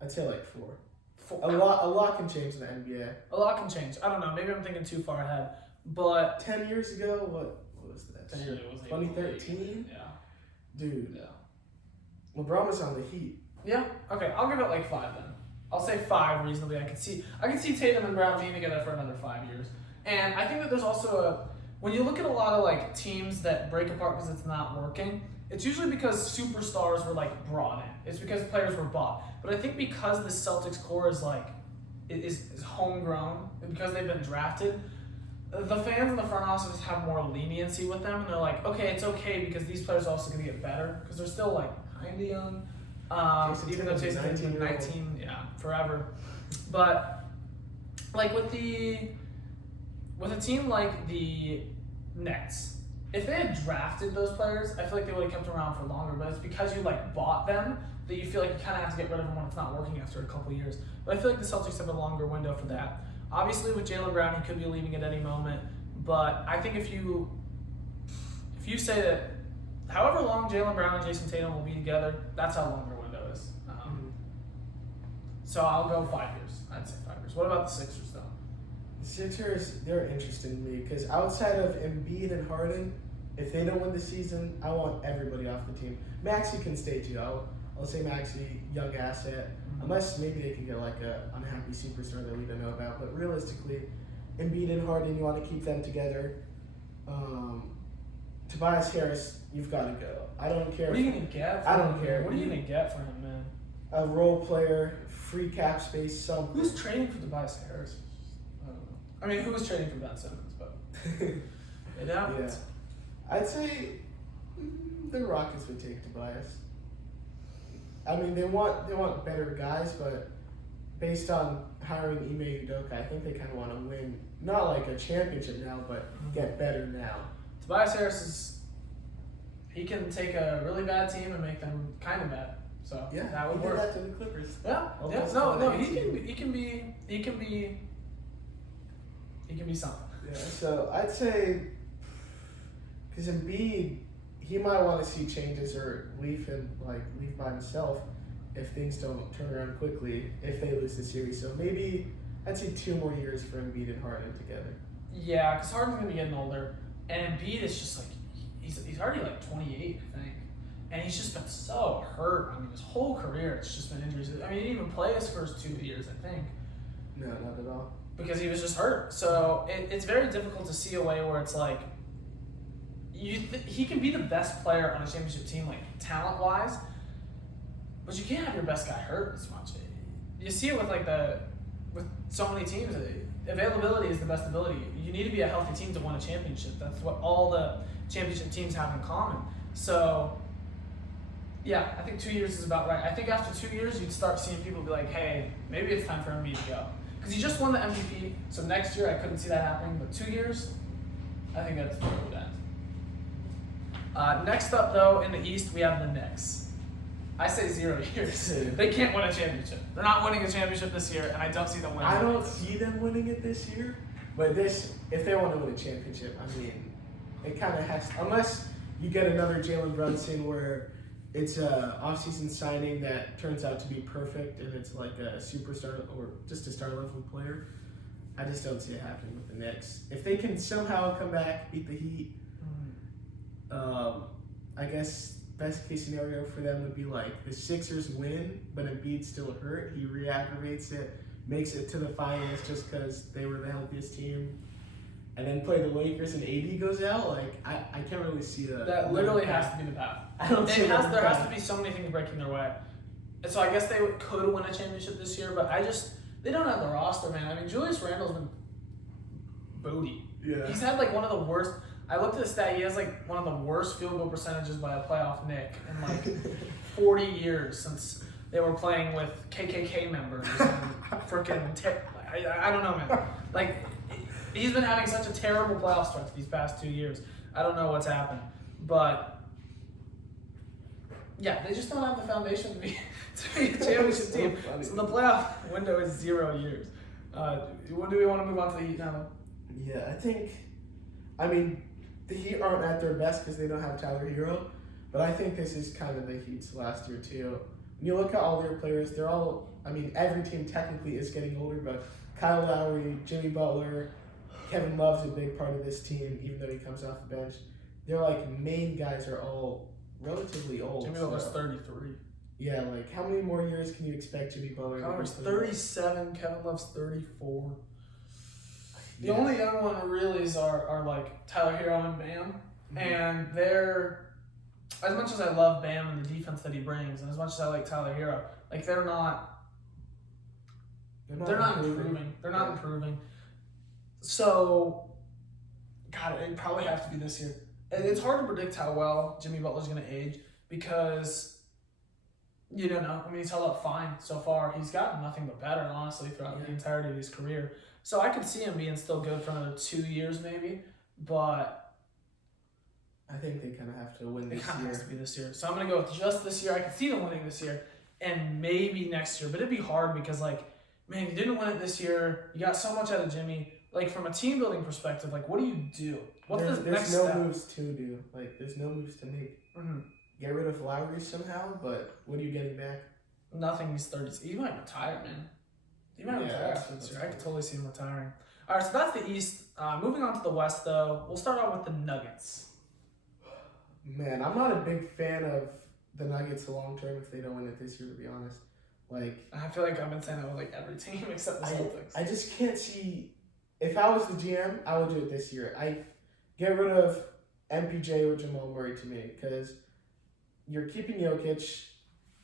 I'd say like 4. For, A lot can change in the NBA. A lot can change. I don't know. Maybe I'm thinking too far ahead, but 10 years ago, what was that? 10 years ago was 2013? Yeah. Dude, Yeah. LeBron was on the Heat. Yeah. Okay. I'll give it like 5 then. I'll say 5 reasonably. I can see Tatum and Brown being together for another 5 years, and I think that there's also when you look at a lot of like teams that break apart because it's not working, it's usually because superstars were like brought in. It's because players were bought. But I think because the Celtics core is like is homegrown and because they've been drafted, the fans in the front office have more leniency with them, and they're like, okay, it's okay because these players are also going to get better because they're still like kind of young. Even though Jason Tatum's 19, yeah, forever. But like with a team like the Nets, if they had drafted those players, I feel like they would have kept them around for longer. But it's because you like bought them that you feel like you kind of have to get rid of them when it's not working after a couple years. But I feel like the Celtics have a longer window for that. Obviously, with Jaylen Brown, he could be leaving at any moment. But I think if you say that however long Jaylen Brown and Jason Tatum will be together, that's how long their window is. So I'll go 5 years. I'd say 5 years. What about the Sixers, though? The Sixers, they're interesting to me because outside of Embiid and Harden, if they don't win the season, I want everybody off the team. Maxey can stay too. I'll say Maxey, young asset. Unless maybe they can get like a unhappy superstar that we don't know about. But realistically, Embiid and Harden, you want to keep them together. Tobias Harris, you've got to go. I don't care. What are you going to get? I don't care. What are you going to get for him, man? A role player, free cap space, something. Who's trading for Tobias Harris? I don't know. I mean, who was trading for Ben Simmons? But it happens. Yeah. I'd say the Rockets would take Tobias. I mean, they want better guys, but based on hiring Ime Udoka, I think they kind of want to win, not like a championship now, but get better now. Tobias Harris he can take a really bad team and make them kind of bad. So Yeah, that would he work. did that to the Clippers. Yeah, Well, yeah. that's No, not he easy. can be something. Yeah, so I'd say, because Embiid, he might want to see changes or leave by himself if things don't turn around quickly, if they lose the series. So maybe I'd say 2 more years for Embiid and Harden together. Yeah, because Harden's gonna be getting older, and Embiid is just like he's already like 28, I think, and he's just been so hurt. I mean, his whole career it's just been injuries. I mean, he didn't even play his first 2 years, I think. No, not at all. Because he was just hurt. So it's very difficult to see a way where it's like he can be the best player on a championship team, like talent-wise, but you can't have your best guy hurt as much. You see it with so many teams. Availability is the best ability. You need to be a healthy team to win a championship. That's what all the championship teams have in common. So, yeah, I think 2 years is about right. I think after 2 years, you'd start seeing people be like, hey, maybe it's time for Embiid to go. Because he just won the MVP, so next year I couldn't see that happening, but 2 years, I think that's where it would end. Next up, though, in the East, we have the Knicks. I say 0 years. They can't win a championship. They're not winning a championship this year, and I don't see them winning. I don't see them winning it this year, but if they want to win a championship, I mean, it kind of has to, unless you get another Jalen Brunson where it's a off-season signing that turns out to be perfect and it's like a superstar or just a star-level player. I just don't see it happening with the Knicks. If they can somehow come back, beat the Heat, I guess best case scenario for them would be like the Sixers win, but Embiid's still hurt. He re-aggravates it, makes it to the finals just because they were the healthiest team, and then play the Lakers and AD goes out. Like I can't really see that. That literally has to be the path. I don't see that. There has to be so many things breaking their way. And so I guess they could win a championship this year, but they don't have the roster, man. I mean, Julius Randle's been booty. Yeah. He's had like one of the worst. I looked at the stat. He has like one of the worst field goal percentages by a playoff Knick in like 40 years since they were playing with KKK members and freaking. I don't know, man. Like he's been having such a terrible playoff stretch these past 2 years. I don't know what's happened, but yeah, they just don't have the foundation to be a championship team. So the playoff window is 0 years. When do we want to move on to the Heat now? Yeah, the Heat aren't at their best because they don't have Tyler Hero, but I think this is kind of the Heat's last year too. When you look at all their players, they're all, every team technically is getting older, but Kyle Lowry, Jimmy Butler, Kevin Love's a big part of this team, even though he comes off the bench. Their main guys are all relatively old. Jimmy Butler's 33. Yeah, how many more years can you expect Jimmy Butler? Kyler's 37, Kevin Love's 34. The Yeah. only young one really is are Tyler Hero and Bam. Mhm. And they're, as much as I love Bam and the defense that he brings, and as much as I like Tyler Hero, they're not improving. They're not improving. So, God, it'd probably have to be this year. It's hard to predict how well Jimmy Butler's going to age because you don't know. He's held up fine so far. He's gotten nothing but better, honestly, throughout the entirety of his career. So I could see him being still good for another 2 years, maybe. But I think they kind of have to win this it kind of year. has to be this year. So I'm going to go with just this year. I could see them winning this year and maybe next year. But it'd be hard because, man, you didn't win it this year. You got so much out of Jimmy. From a team building perspective, what do you do? What's the next There's no step? moves to do. There's no moves to make. Mm-hmm. Get rid of Lowry somehow, but what are you getting back? Nothing. He's 30. He might retire, man. He might retire after this year. I could cool. totally see him retiring. All right, so that's the East. Moving on to the West, though, we'll start out with the Nuggets. Man, I'm not a big fan of the Nuggets long term if they don't win it this year, to be honest. I feel like I've been saying that with every team except the Celtics. I just can't see. If I was the GM, I would do it this year. I get rid of MPJ or Jamal Murray to me because you're keeping Jokic.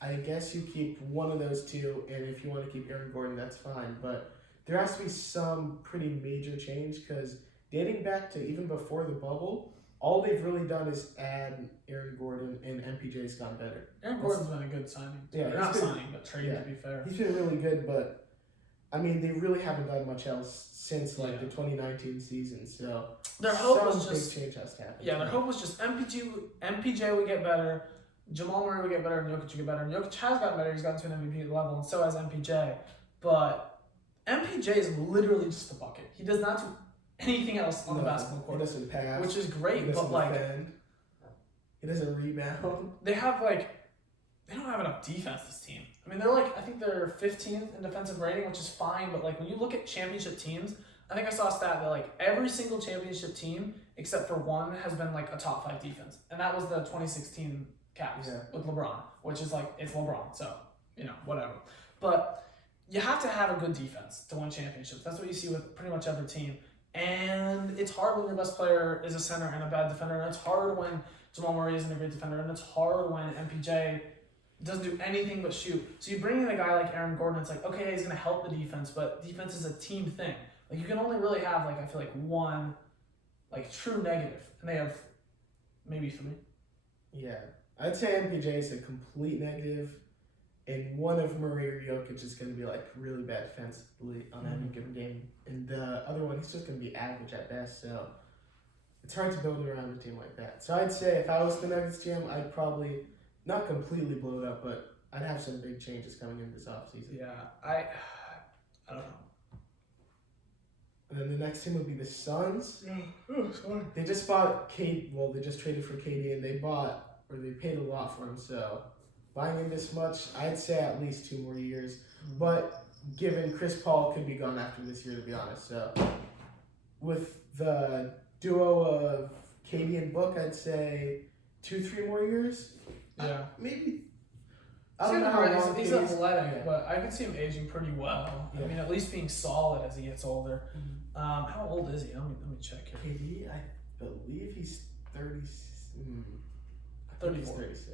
I guess you keep one of those two, and if you want to keep Aaron Gordon, that's fine. But there has to be some pretty major change because dating back to even before the bubble, all they've really done is add Aaron Gordon, and MPJ's gotten better. Aaron Gordon's been a good signing. Yeah, not he's been- signing, but trading, to be fair. He's been really good, but they really haven't done much else since the 2019 season. So Their hope some was big just change has to happen. their hope was just MPJ would get better, Jamal Murray would get better, and Jokic would get better. And Jokic has gotten better. He's gotten to an MVP level, and so has MPJ. But MPJ is literally just a bucket. He does not do anything else on the basketball court, He doesn't pass. which is He great. doesn't But defend. He doesn't rebound. they have they don't have enough defense. This team. They're I think they're 15th in defensive rating, which is fine. But when you look at championship teams, I think I saw a stat that every single championship team except for one has been a top 5 defense, and that was the 2016 Cavs with LeBron, which is it's LeBron, so whatever. But you have to have a good defense to win championships. That's what you see with pretty much every team. And it's hard when your best player is a center and a bad defender, and it's hard when Jamal Murray isn't a great defender, and it's hard when MPJ doesn't do anything but shoot. So you bring in a guy like Aaron Gordon, it's okay, he's going to help the defense, but defense is a team thing. You can only really have, I feel one, true negative, and they have maybe 3. Yeah. I'd say MPJ is a complete negative, and one of Murray or Jokic is going to be really bad defensively on any given game, and the other one he's just going to be average at best. So it's hard to build around a team like that. So I'd say if I was the Nuggets GM, I'd probably not completely blow it up, but I'd have some big changes coming in this offseason. Yeah, I don't know. And then the next team would be the Suns. Oh, sorry. They just bought Kate. Well, they just traded for KD, and they paid a lot for him. So buying him this much, I'd say at least 2 more years. But given Chris Paul could be gone after this year, to be honest. So with the duo of KD and Book, I'd say 2-3 more years. Yeah. Maybe. I don't know how long he's KD's athletic, but I could see him aging pretty well. Yeah. At least being solid as he gets older. How old is he? Let me check here. KD, I believe he's 30. 34. 36.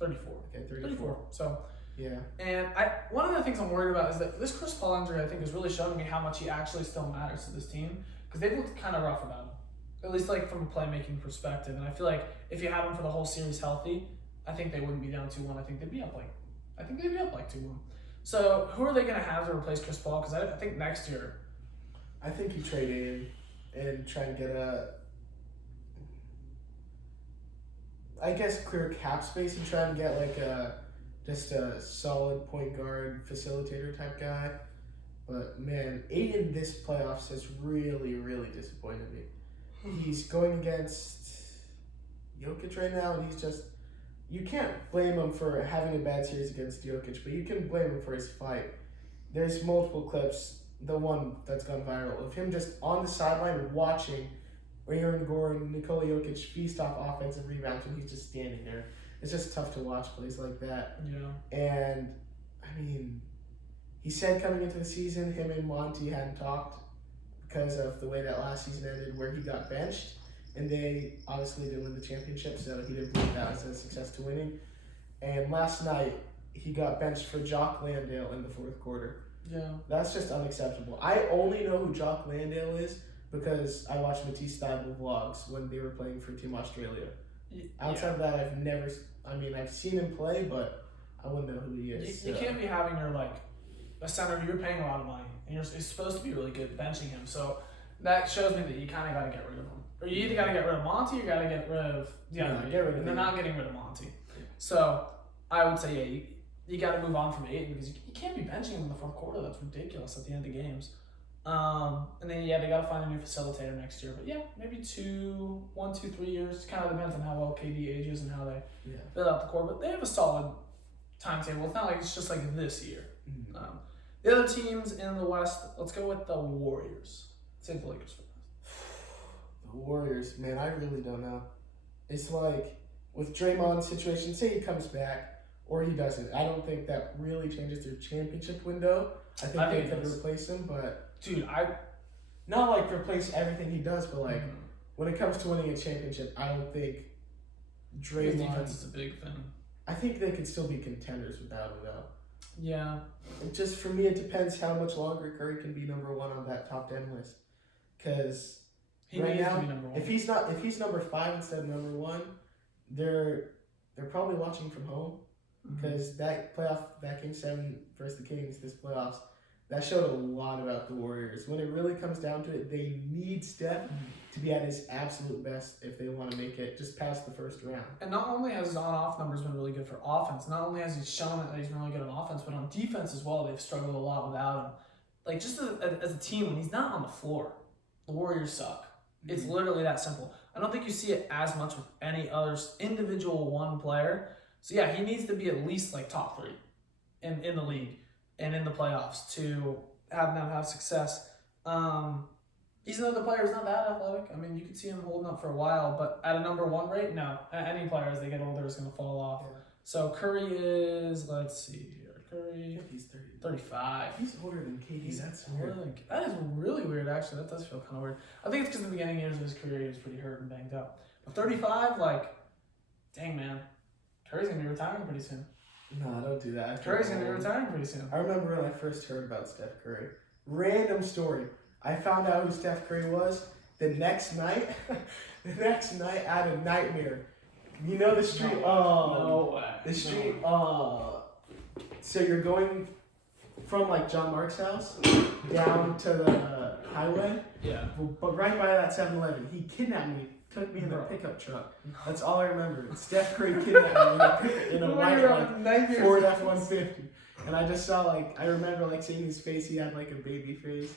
34. Okay, 34. So, yeah. and one of the things I'm worried about is that this Chris Paul injury, I think, is really showing me how much he actually still matters to this team, because they've looked kind of rough about him, at least from a playmaking perspective. And I feel like if you had him for the whole series healthy, I think they wouldn't be down 2-1. I think they'd be up 2-1. So who are they going to have to replace Chris Paul? Because I think next year. I think you trade in and try and get clear cap space and try and get just a solid point guard facilitator type guy. But man, Aiden this playoffs has really, really disappointed me. He's going against Jokic right now, and he's just. You can't blame him for having a bad series against Jokic, but you can blame him for his fight. There's multiple clips, the one that's gone viral, of him just on the sideline watching Aaron Gordon, Nikola Jokic feast off offensive rebounds when he's just standing there. It's just tough to watch plays like that. Yeah. And, I mean, he said coming into the season, him and Monty hadn't talked because of the way that last season ended where he got benched. And they obviously didn't win the championship, so he didn't believe that was a success to winning. And last night, he got benched for Jock Landale in the fourth quarter. Yeah. That's just unacceptable. I only know who Jock Landale is because I watched Matisse Thybulle vlogs when they were playing for Team Australia. Outside of that, I've seen him play, but I wouldn't know who he is. You can't be having a center who you're paying a lot of money, and he's supposed to be really good benching him. So that shows me that you kind of got to get rid of him. Or you either got to get rid of Monty or you got to get rid of the other. Get rid of and they're him. not getting rid of Monty. So I would say, yeah, you got to move on from Aiden because you can't be benching him in the fourth quarter. That's ridiculous at the end of games. And then, yeah, they got to find a new facilitator next year. But, yeah, maybe 1, 2, 3 years. Kind of depends on how well KD ages and how they fill out the core. But they have a solid timetable. It's not like it's just like this year. Mm-hmm. The other teams in the West, let's go with the Warriors. Save the Lakers for this. The Warriors, man, I really don't know. It's like with Draymond's situation, say he comes back or he doesn't. I don't think that really changes their championship window. I think they could replace him, but dude, not like replace everything he does, but like when it comes to winning a championship, I don't think His Draymond. defense is a big thing. I think they could still be contenders without him, though. Yeah. Just for me, it depends how much longer Curry can be number one on that top 10 list. Because He right needs now, to be number one. if he's number 5 instead of number 1, they're probably watching from home. Because that game 7 versus the Kings, this playoffs, that showed a lot about the Warriors. When it really comes down to it, they need Steph to be at his absolute best if they want to make it just past the first round. And not only has his on-off numbers been really good for offense, not only has he shown that he's been really good on offense, but on defense as well, they've struggled a lot without him. Like, just as a team, when he's not on the floor, the Warriors suck. It's literally that simple. I don't think you see it as much with any other individual one player. So, yeah, he needs to be at least, like, top 3 in the league and in the playoffs to have them have success. He's another player who's not that athletic. I mean, you could see him holding up for a while, but at a number 1 rate, no. Any player as they get older is going to fall off. Yeah. So Curry is, let's see here. Curry, He's 30. 35. He's older than KD. That's weird. That is really weird, actually. That does feel kind of weird. I think it's because in the beginning years of his career, he was pretty hurt and banged up. But 35, like, dang, man. Curry's going to be retiring pretty soon. No, don't do that. Curry's going to be retiring pretty soon. I remember when I first heard about Steph Curry. Random story. I found out who Steph Curry was the next night. I had a nightmare. You know the street? No way. The street. So you're going from like John Mark's house down to the highway. Yeah. But right by that 7-Eleven, he kidnapped me. Took me in a pickup truck. That's all I remember. Steph Curry kidnapped me in a white Ford F-150. And I just saw I remember seeing his face. He had like a baby face.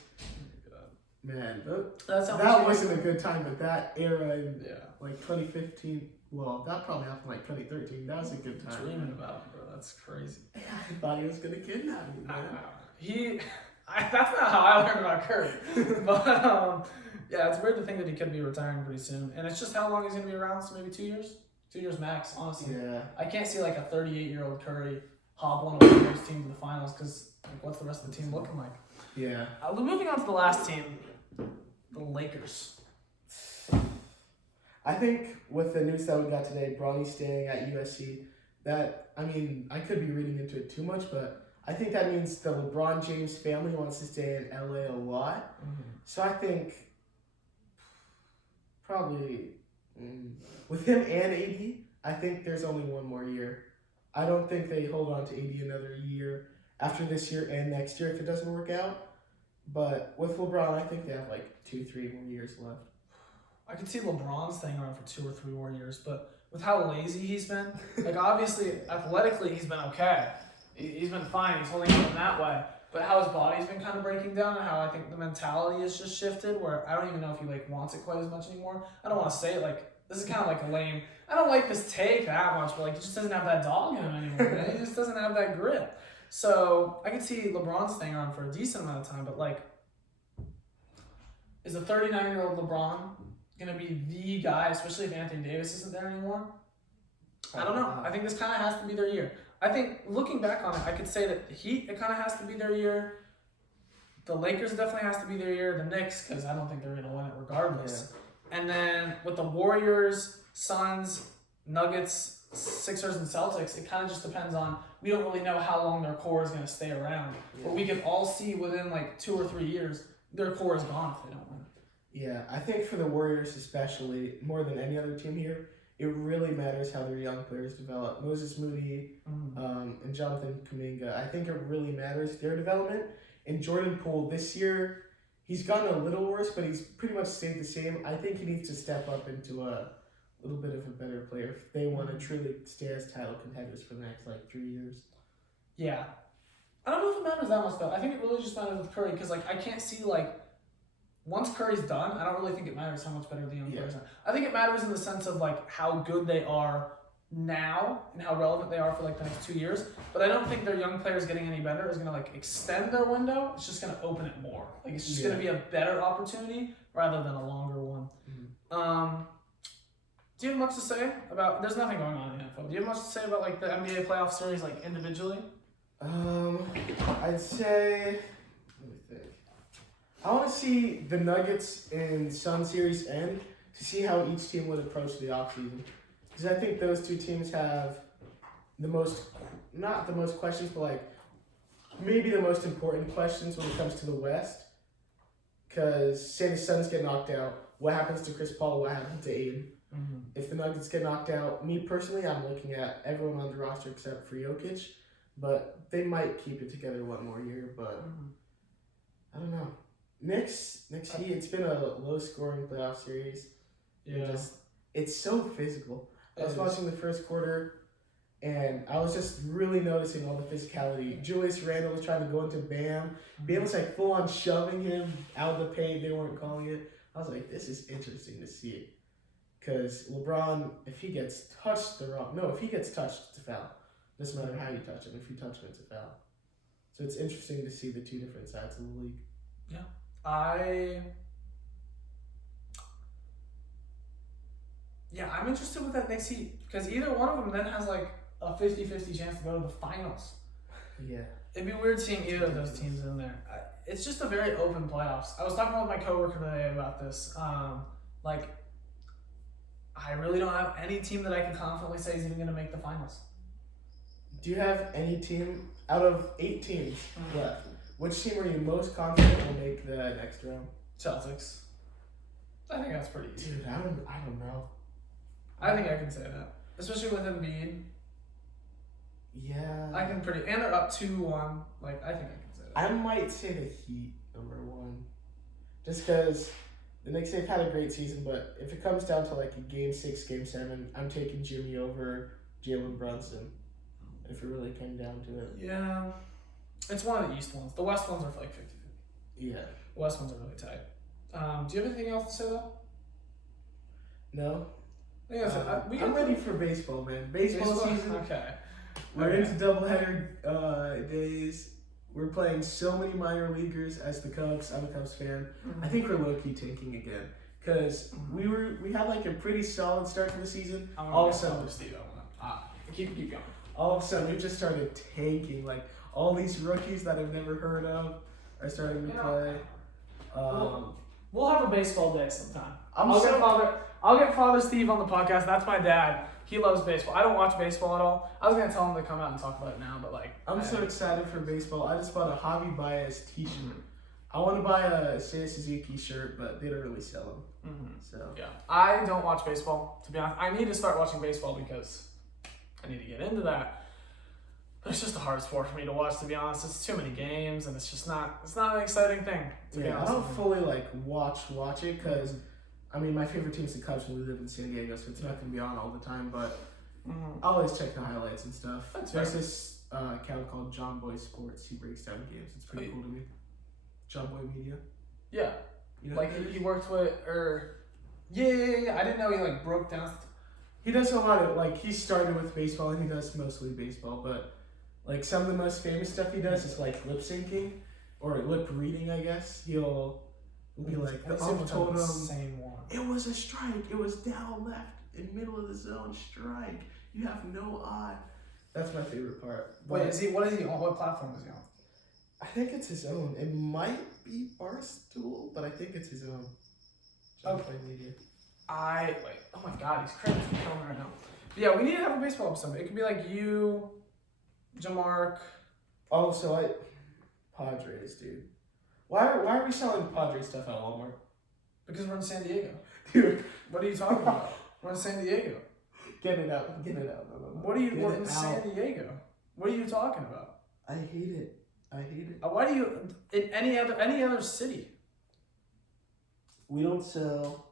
Man, that wasn't a good time. But that era in 2015, well, that probably happened 2013. That was a good time. Dreaming about it, bro. That's crazy. I thought he was gonna kidnap me, man. That's not how I learned about Curry. But yeah, it's weird to think that he could be retiring pretty soon. And it's just how long he's gonna be around. So maybe 2 years. 2 years max, honestly. Yeah. I can't see a 38-year-old Curry hobbling a Warriors team to the finals because what's the rest of the team looking like? Yeah. Moving on to the last team, the Lakers. I think with the news that we got today, Bronny staying at USC, I could be reading into it too much, but I think that means the LeBron James family wants to stay in LA a lot. So I think probably with him and AD, I think there's only one more year. I don't think they hold on to AD another year after this year and next year if it doesn't work out. But with LeBron, I think they have 2-3 more years left. I could see LeBron staying around for 2 or 3 more years, but with how lazy he's been, obviously athletically he's been okay. He's been fine. He's holding up in that way. but how his body's been kind of breaking down and how I think the mentality has just shifted where I don't even know if he like wants it quite as much anymore. I don't want to say it like this is kind of like a lame. I don't like this take that much, but like he just doesn't have that dog in him anymore. Man. He just doesn't have that grit. So I can see LeBron staying on for a decent amount of time, but like, is a 39-year-old LeBron gonna be the guy, especially if Anthony Davis isn't there anymore? I don't know. I think this kind of has to be their year. I think looking back on it, I could say that the Heat, it kind of has to be their year. The Lakers definitely has to be their year. The Knicks, because I don't think they're going to win it regardless. Yeah. And then with the Warriors, Suns, Nuggets, Sixers, and Celtics, it kind of just depends on, we don't really know how long their core is going to stay around. Yeah. But we can all see within like 2 or 3 years, their core is gone if they don't win. Yeah, I think for the Warriors especially, more than any other team here, it really matters how their young players develop. Moses Moody and Jonathan Kuminga, I think it really matters their development. And Jordan Poole, this year, he's gotten a little worse, but he's pretty much stayed the same. I think he needs to step up into a little bit of a better player if they want to truly stay as title contenders for the next, 3 years. Yeah. I don't know if it matters that much, though. I think it really just matters with Curry, because, I can't see, once Curry's done, I don't really think it matters how much better the young players are. I think it matters in the sense of how good they are now and how relevant they are for the next 2 years. But I don't think their young players getting any better is gonna extend their window. It's just gonna open it more. It's just gonna be a better opportunity rather than a longer one. Mm-hmm. Do you have much to say about? There's nothing going on in the NFL. Do you have much to say about the NBA playoff series individually? I'd say. Let me think. I want to see the Nuggets and Sun series end to see how each team would approach the offseason. Because I think those two teams have not the most questions, but maybe the most important questions when it comes to the West. Because say the Suns get knocked out, what happens to Chris Paul? What happens to Aiden? Mm-hmm. If the Nuggets get knocked out, me personally, I'm looking at everyone on the roster except for Jokic. But they might keep it together one more year, but I don't know. Knicks Heat, it's been a low-scoring playoff series. Yeah. It's so physical. I was watching the first quarter, and I was just really noticing all the physicality. Julius Randle was trying to go into Bam. Bam was full-on shoving him out of the paint. They weren't calling it. I was like, this is interesting to see. Because LeBron, if he gets touched, it's a foul. Doesn't matter how you touch him. If you touch him, it's a foul. So it's interesting to see the two different sides of the league. Yeah. I'm interested with that Knicks Heat because either one of them then has a 50-50 chance to go to the finals. Yeah. It'd be weird seeing either of those teams in there. It's just a very open playoffs. I was talking with my coworker today about this. I really don't have any team that I can confidently say is even going to make the finals. Do you have any team out of 8 teams left? Which team are you most confident will make the next round? Celtics. I think that's pretty easy. Dude, I don't know. I think I can say that, especially with Embiid. Yeah. I can and they're up 2-1. I think I can say that. I might say the Heat number 1, just because the Knicks have had a great season, but if it comes down to a game 6, game 7, I'm taking Jimmy over Jalen Brunson. If it really came down to it. Yeah. It's one of the East ones. The West ones are 50-50. Yeah. The West ones are really tight. Do you have anything else to say, though? No. I think that's it. I'm ready for baseball, man. Baseball season. Okay. We're into doubleheader days. We're playing so many minor leaguers as the Cubs. I'm a Cubs fan. Mm-hmm. I think we're low-key tanking again. Because we had a pretty solid start to the season. All of a sudden, keep going. All of a sudden, we just started tanking. All these rookies that I've never heard of are starting to play. We'll have a baseball day sometime. I'll get Father Steve on the podcast. That's my dad. He loves baseball. I don't watch baseball at all. I was gonna tell him to come out and talk about it now, but I'm so excited for baseball. I just bought a Javi Baez T-shirt. I want to buy a Seiya Suzuki shirt, but they don't really sell them. Mm-hmm. So yeah, I don't watch baseball, to be honest. I need to start watching baseball because I need to get into that. But it's just a hard sport for me to watch, to be honest. It's too many games, and it's not an exciting thing, to be honest. I don't fully watch it because, my favorite team is the Cubs, and we live in San Diego, so it's not going to be on all the time, but I'll always check the highlights and stuff. That's There's this account called John Boy Sports. He breaks down games. It's pretty cool to me. John Boy Media. Yeah. You know Like he worked with, yeah. I didn't know he like broke down. He does a lot of, like, he started with baseball and he does mostly baseball, but like some of the most famous stuff he does is like lip syncing or lip reading, I guess. He'll be like, the ump told him, same one. it was a strike, it was down left in middle of the zone, strike. You have no eye. That's my favorite part. Wait, what is he on? What platform is he on? I think it's his own. It might be Barstool, but I think it's his own. John Boy Media. Wait. Oh my God, he's crazy killing me right now. But yeah, we need to have a baseball episode. It could be like you, Jamark. Oh, so Padres, dude. Why are we selling Padres stuff at Walmart? Because we're in San Diego. Dude, What are you talking about? We're in San Diego. get it out. No. What are you Get what, it in out. San Diego? What are you talking about? I hate it. Why do you in any other city? We didn't sell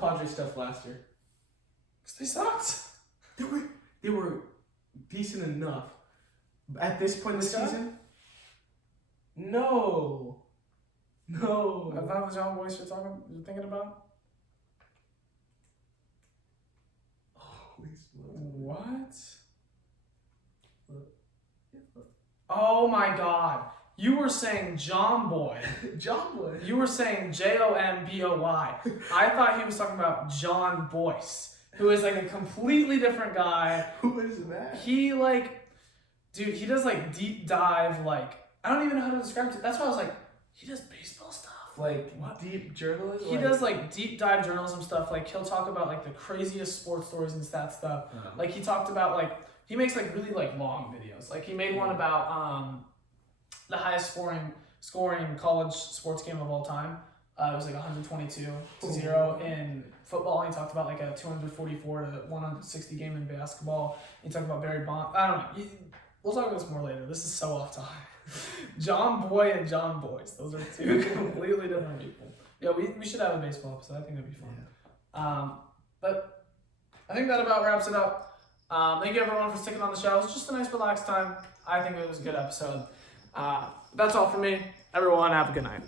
Padres stuff last year. Cause they sucked. They were decent enough. At this point in the This guy? season? No. I thought the John Boys you're thinking about. Holy smokes. What? Oh my God! You were saying John Boy. John Boy. You were saying Jomboy. I thought he was talking about John Boyce, who is like a completely different guy. Who is that? He like, dude, he does like deep dive, like, I don't even know how to describe it. That's why I was like, he does baseball stuff. Like What? deep journalism? He does like deep dive journalism stuff. Like he'll talk about like the craziest sports stories and stat stuff. Like he talked about like, he makes like really like long videos. Like he made one about the highest scoring college sports game of all time. It was like 122-0 in football. He talked about like a 244 to 160 game in basketball. He talked about Barry Bonds. I don't know. We'll talk about this more later. This is so off topic. John Boy and John Boys. Those are two completely different people. Yeah, we should have a baseball episode. I think that'd be fun. Yeah. But I think that about wraps it up. Thank you everyone for sticking on the show. It was just a nice relaxed time. I think it was a good episode. That's all for me. Everyone, have a good night.